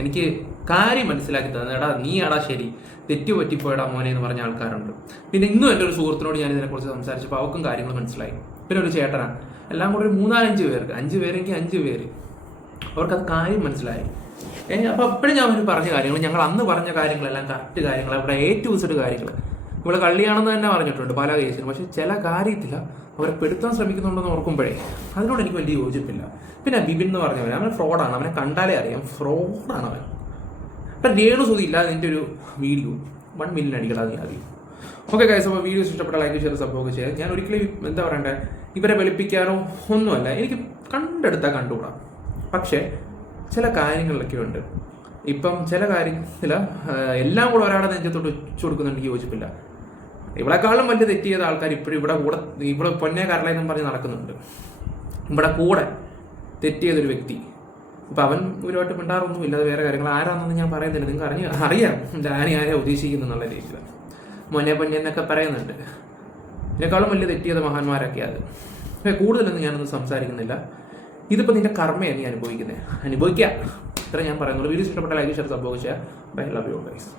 എനിക്ക് കാര്യം മനസ്സിലാക്കി തന്നെ, എടാ നീ ആടാ ശരി, തെറ്റുപറ്റിപ്പോയടാ മോനെ എന്ന് പറഞ്ഞ ആൾക്കാരുണ്ട്. പിന്നെ ഇന്നും എൻ്റെ ഒരു സുഹൃത്തിനോട് ഞാൻ ഇതിനെക്കുറിച്ച് സംസാരിച്ചപ്പോൾ അവർക്കും കാര്യങ്ങൾ മനസ്സിലായി. പിന്നെ ഒരു ചേട്ടനാണ്, എല്ലാം കൂടെ ഒരു 4-5 പേർക്ക്, 5 പേരെങ്കിൽ 5 പേര്, അവർക്കത് കാര്യം മനസ്സിലായി. അപ്പോൾ അപ്പോഴും ഞാൻ അവർ പറഞ്ഞ കാര്യങ്ങൾ, ഞങ്ങൾ അന്ന് പറഞ്ഞ കാര്യങ്ങളെല്ലാം കറക്റ്റ് കാര്യങ്ങൾ, അവിടെ A to Z കാര്യങ്ങൾ. ഇവിടെ കള്ളിയാണെന്ന് തന്നെ പറഞ്ഞിട്ടുണ്ട് പല കേസിലും. പക്ഷെ ചില കാര്യത്തിൽ അവരെ പെടുത്താൻ ശ്രമിക്കുന്നുണ്ടെന്ന് ഓർക്കുമ്പോഴേ അതിനോട് എനിക്ക് വലിയ യോജിപ്പില്ല. പിന്നെ ബിബിൻ എന്ന് പറഞ്ഞവൻ, അവൻ ഫ്രോഡാണ്, അവനെ കണ്ടാലേ അറിയാം ഫ്രോഡാണ് അവൻ. അപ്പം രേണു സുധി ഇല്ലാതെ നിൻ്റെ ഒരു വീഡിയോ 1 മില്യൺ അടിക്കടാ നീ ആദ്യം. ഓക്കെ ഗൈസ്, അപ്പോൾ വീഡിയോസ് ഇഷ്ടപ്പെട്ട ലൈക്ക് ഷെയർ സപ്പോർട്ട് ചെയ്യാം. ഞാൻ ഒരിക്കലും എന്താ പറയണ്ടേ, ഇവരെ വെളുപ്പിക്കാനോ ഒന്നുമല്ല, എനിക്ക് കണ്ടെടുത്താൽ കണ്ടുകൂടാം. പക്ഷേ ചില കാര്യങ്ങളിലൊക്കെ ഉണ്ട്. ഇപ്പം ചില കാര്യത്തിൽ എല്ലാം കൂടെ ഒരാളെ നെഞ്ചത്തോട്ട് വെച്ചു കൊടുക്കുന്നുണ്ട്, എനിക്ക് യോജിപ്പില്ല. ഇവിടെക്കാളും വലിയ തെറ്റ് ചെയ്ത ആൾക്കാർ ഇപ്പോഴും ഇവിടെ പൊന്നെ കരളെന്നും പറഞ്ഞ് നടക്കുന്നുണ്ട്. ഇവിടെ കൂടെ തെറ്റ് ചെയ്തൊരു വ്യക്തി, അപ്പം അവൻ ഒരുപാട് മിണ്ടാറൊന്നും ഇല്ലാതെ വേറെ കാര്യങ്ങൾ ആരാണെന്നൊന്നും ഞാൻ പറയുന്നില്ല. നിങ്ങൾക്ക് അറിയാം ഡാനി ആരാ ഉദ്ദേശിക്കുന്നു എന്നുള്ള രീതിയിൽ. പൊന്നെ എന്നൊക്കെ പറയുന്നുണ്ട്. ഇതിനേക്കാളും വലിയ തെറ്റ് ചെയ്ത മഹാന്മാരൊക്കെയാണ് അത്. കൂടുതലൊന്നും ഞാനൊന്നും സംസാരിക്കുന്നില്ല. ഇതിപ്പോൾ നിന്റെ കർമ്മയാണ് നീ അനുഭവിക്കുക. ഇത്ര ഞാൻ പറയുന്നുള്ളൂ. വീഡിയോ ഇഷ്ടപ്പെട്ട ലൈക്ക് ഷെയർ സപ്പോർട്ട് ചെയ്യുക. Bye, love you guys.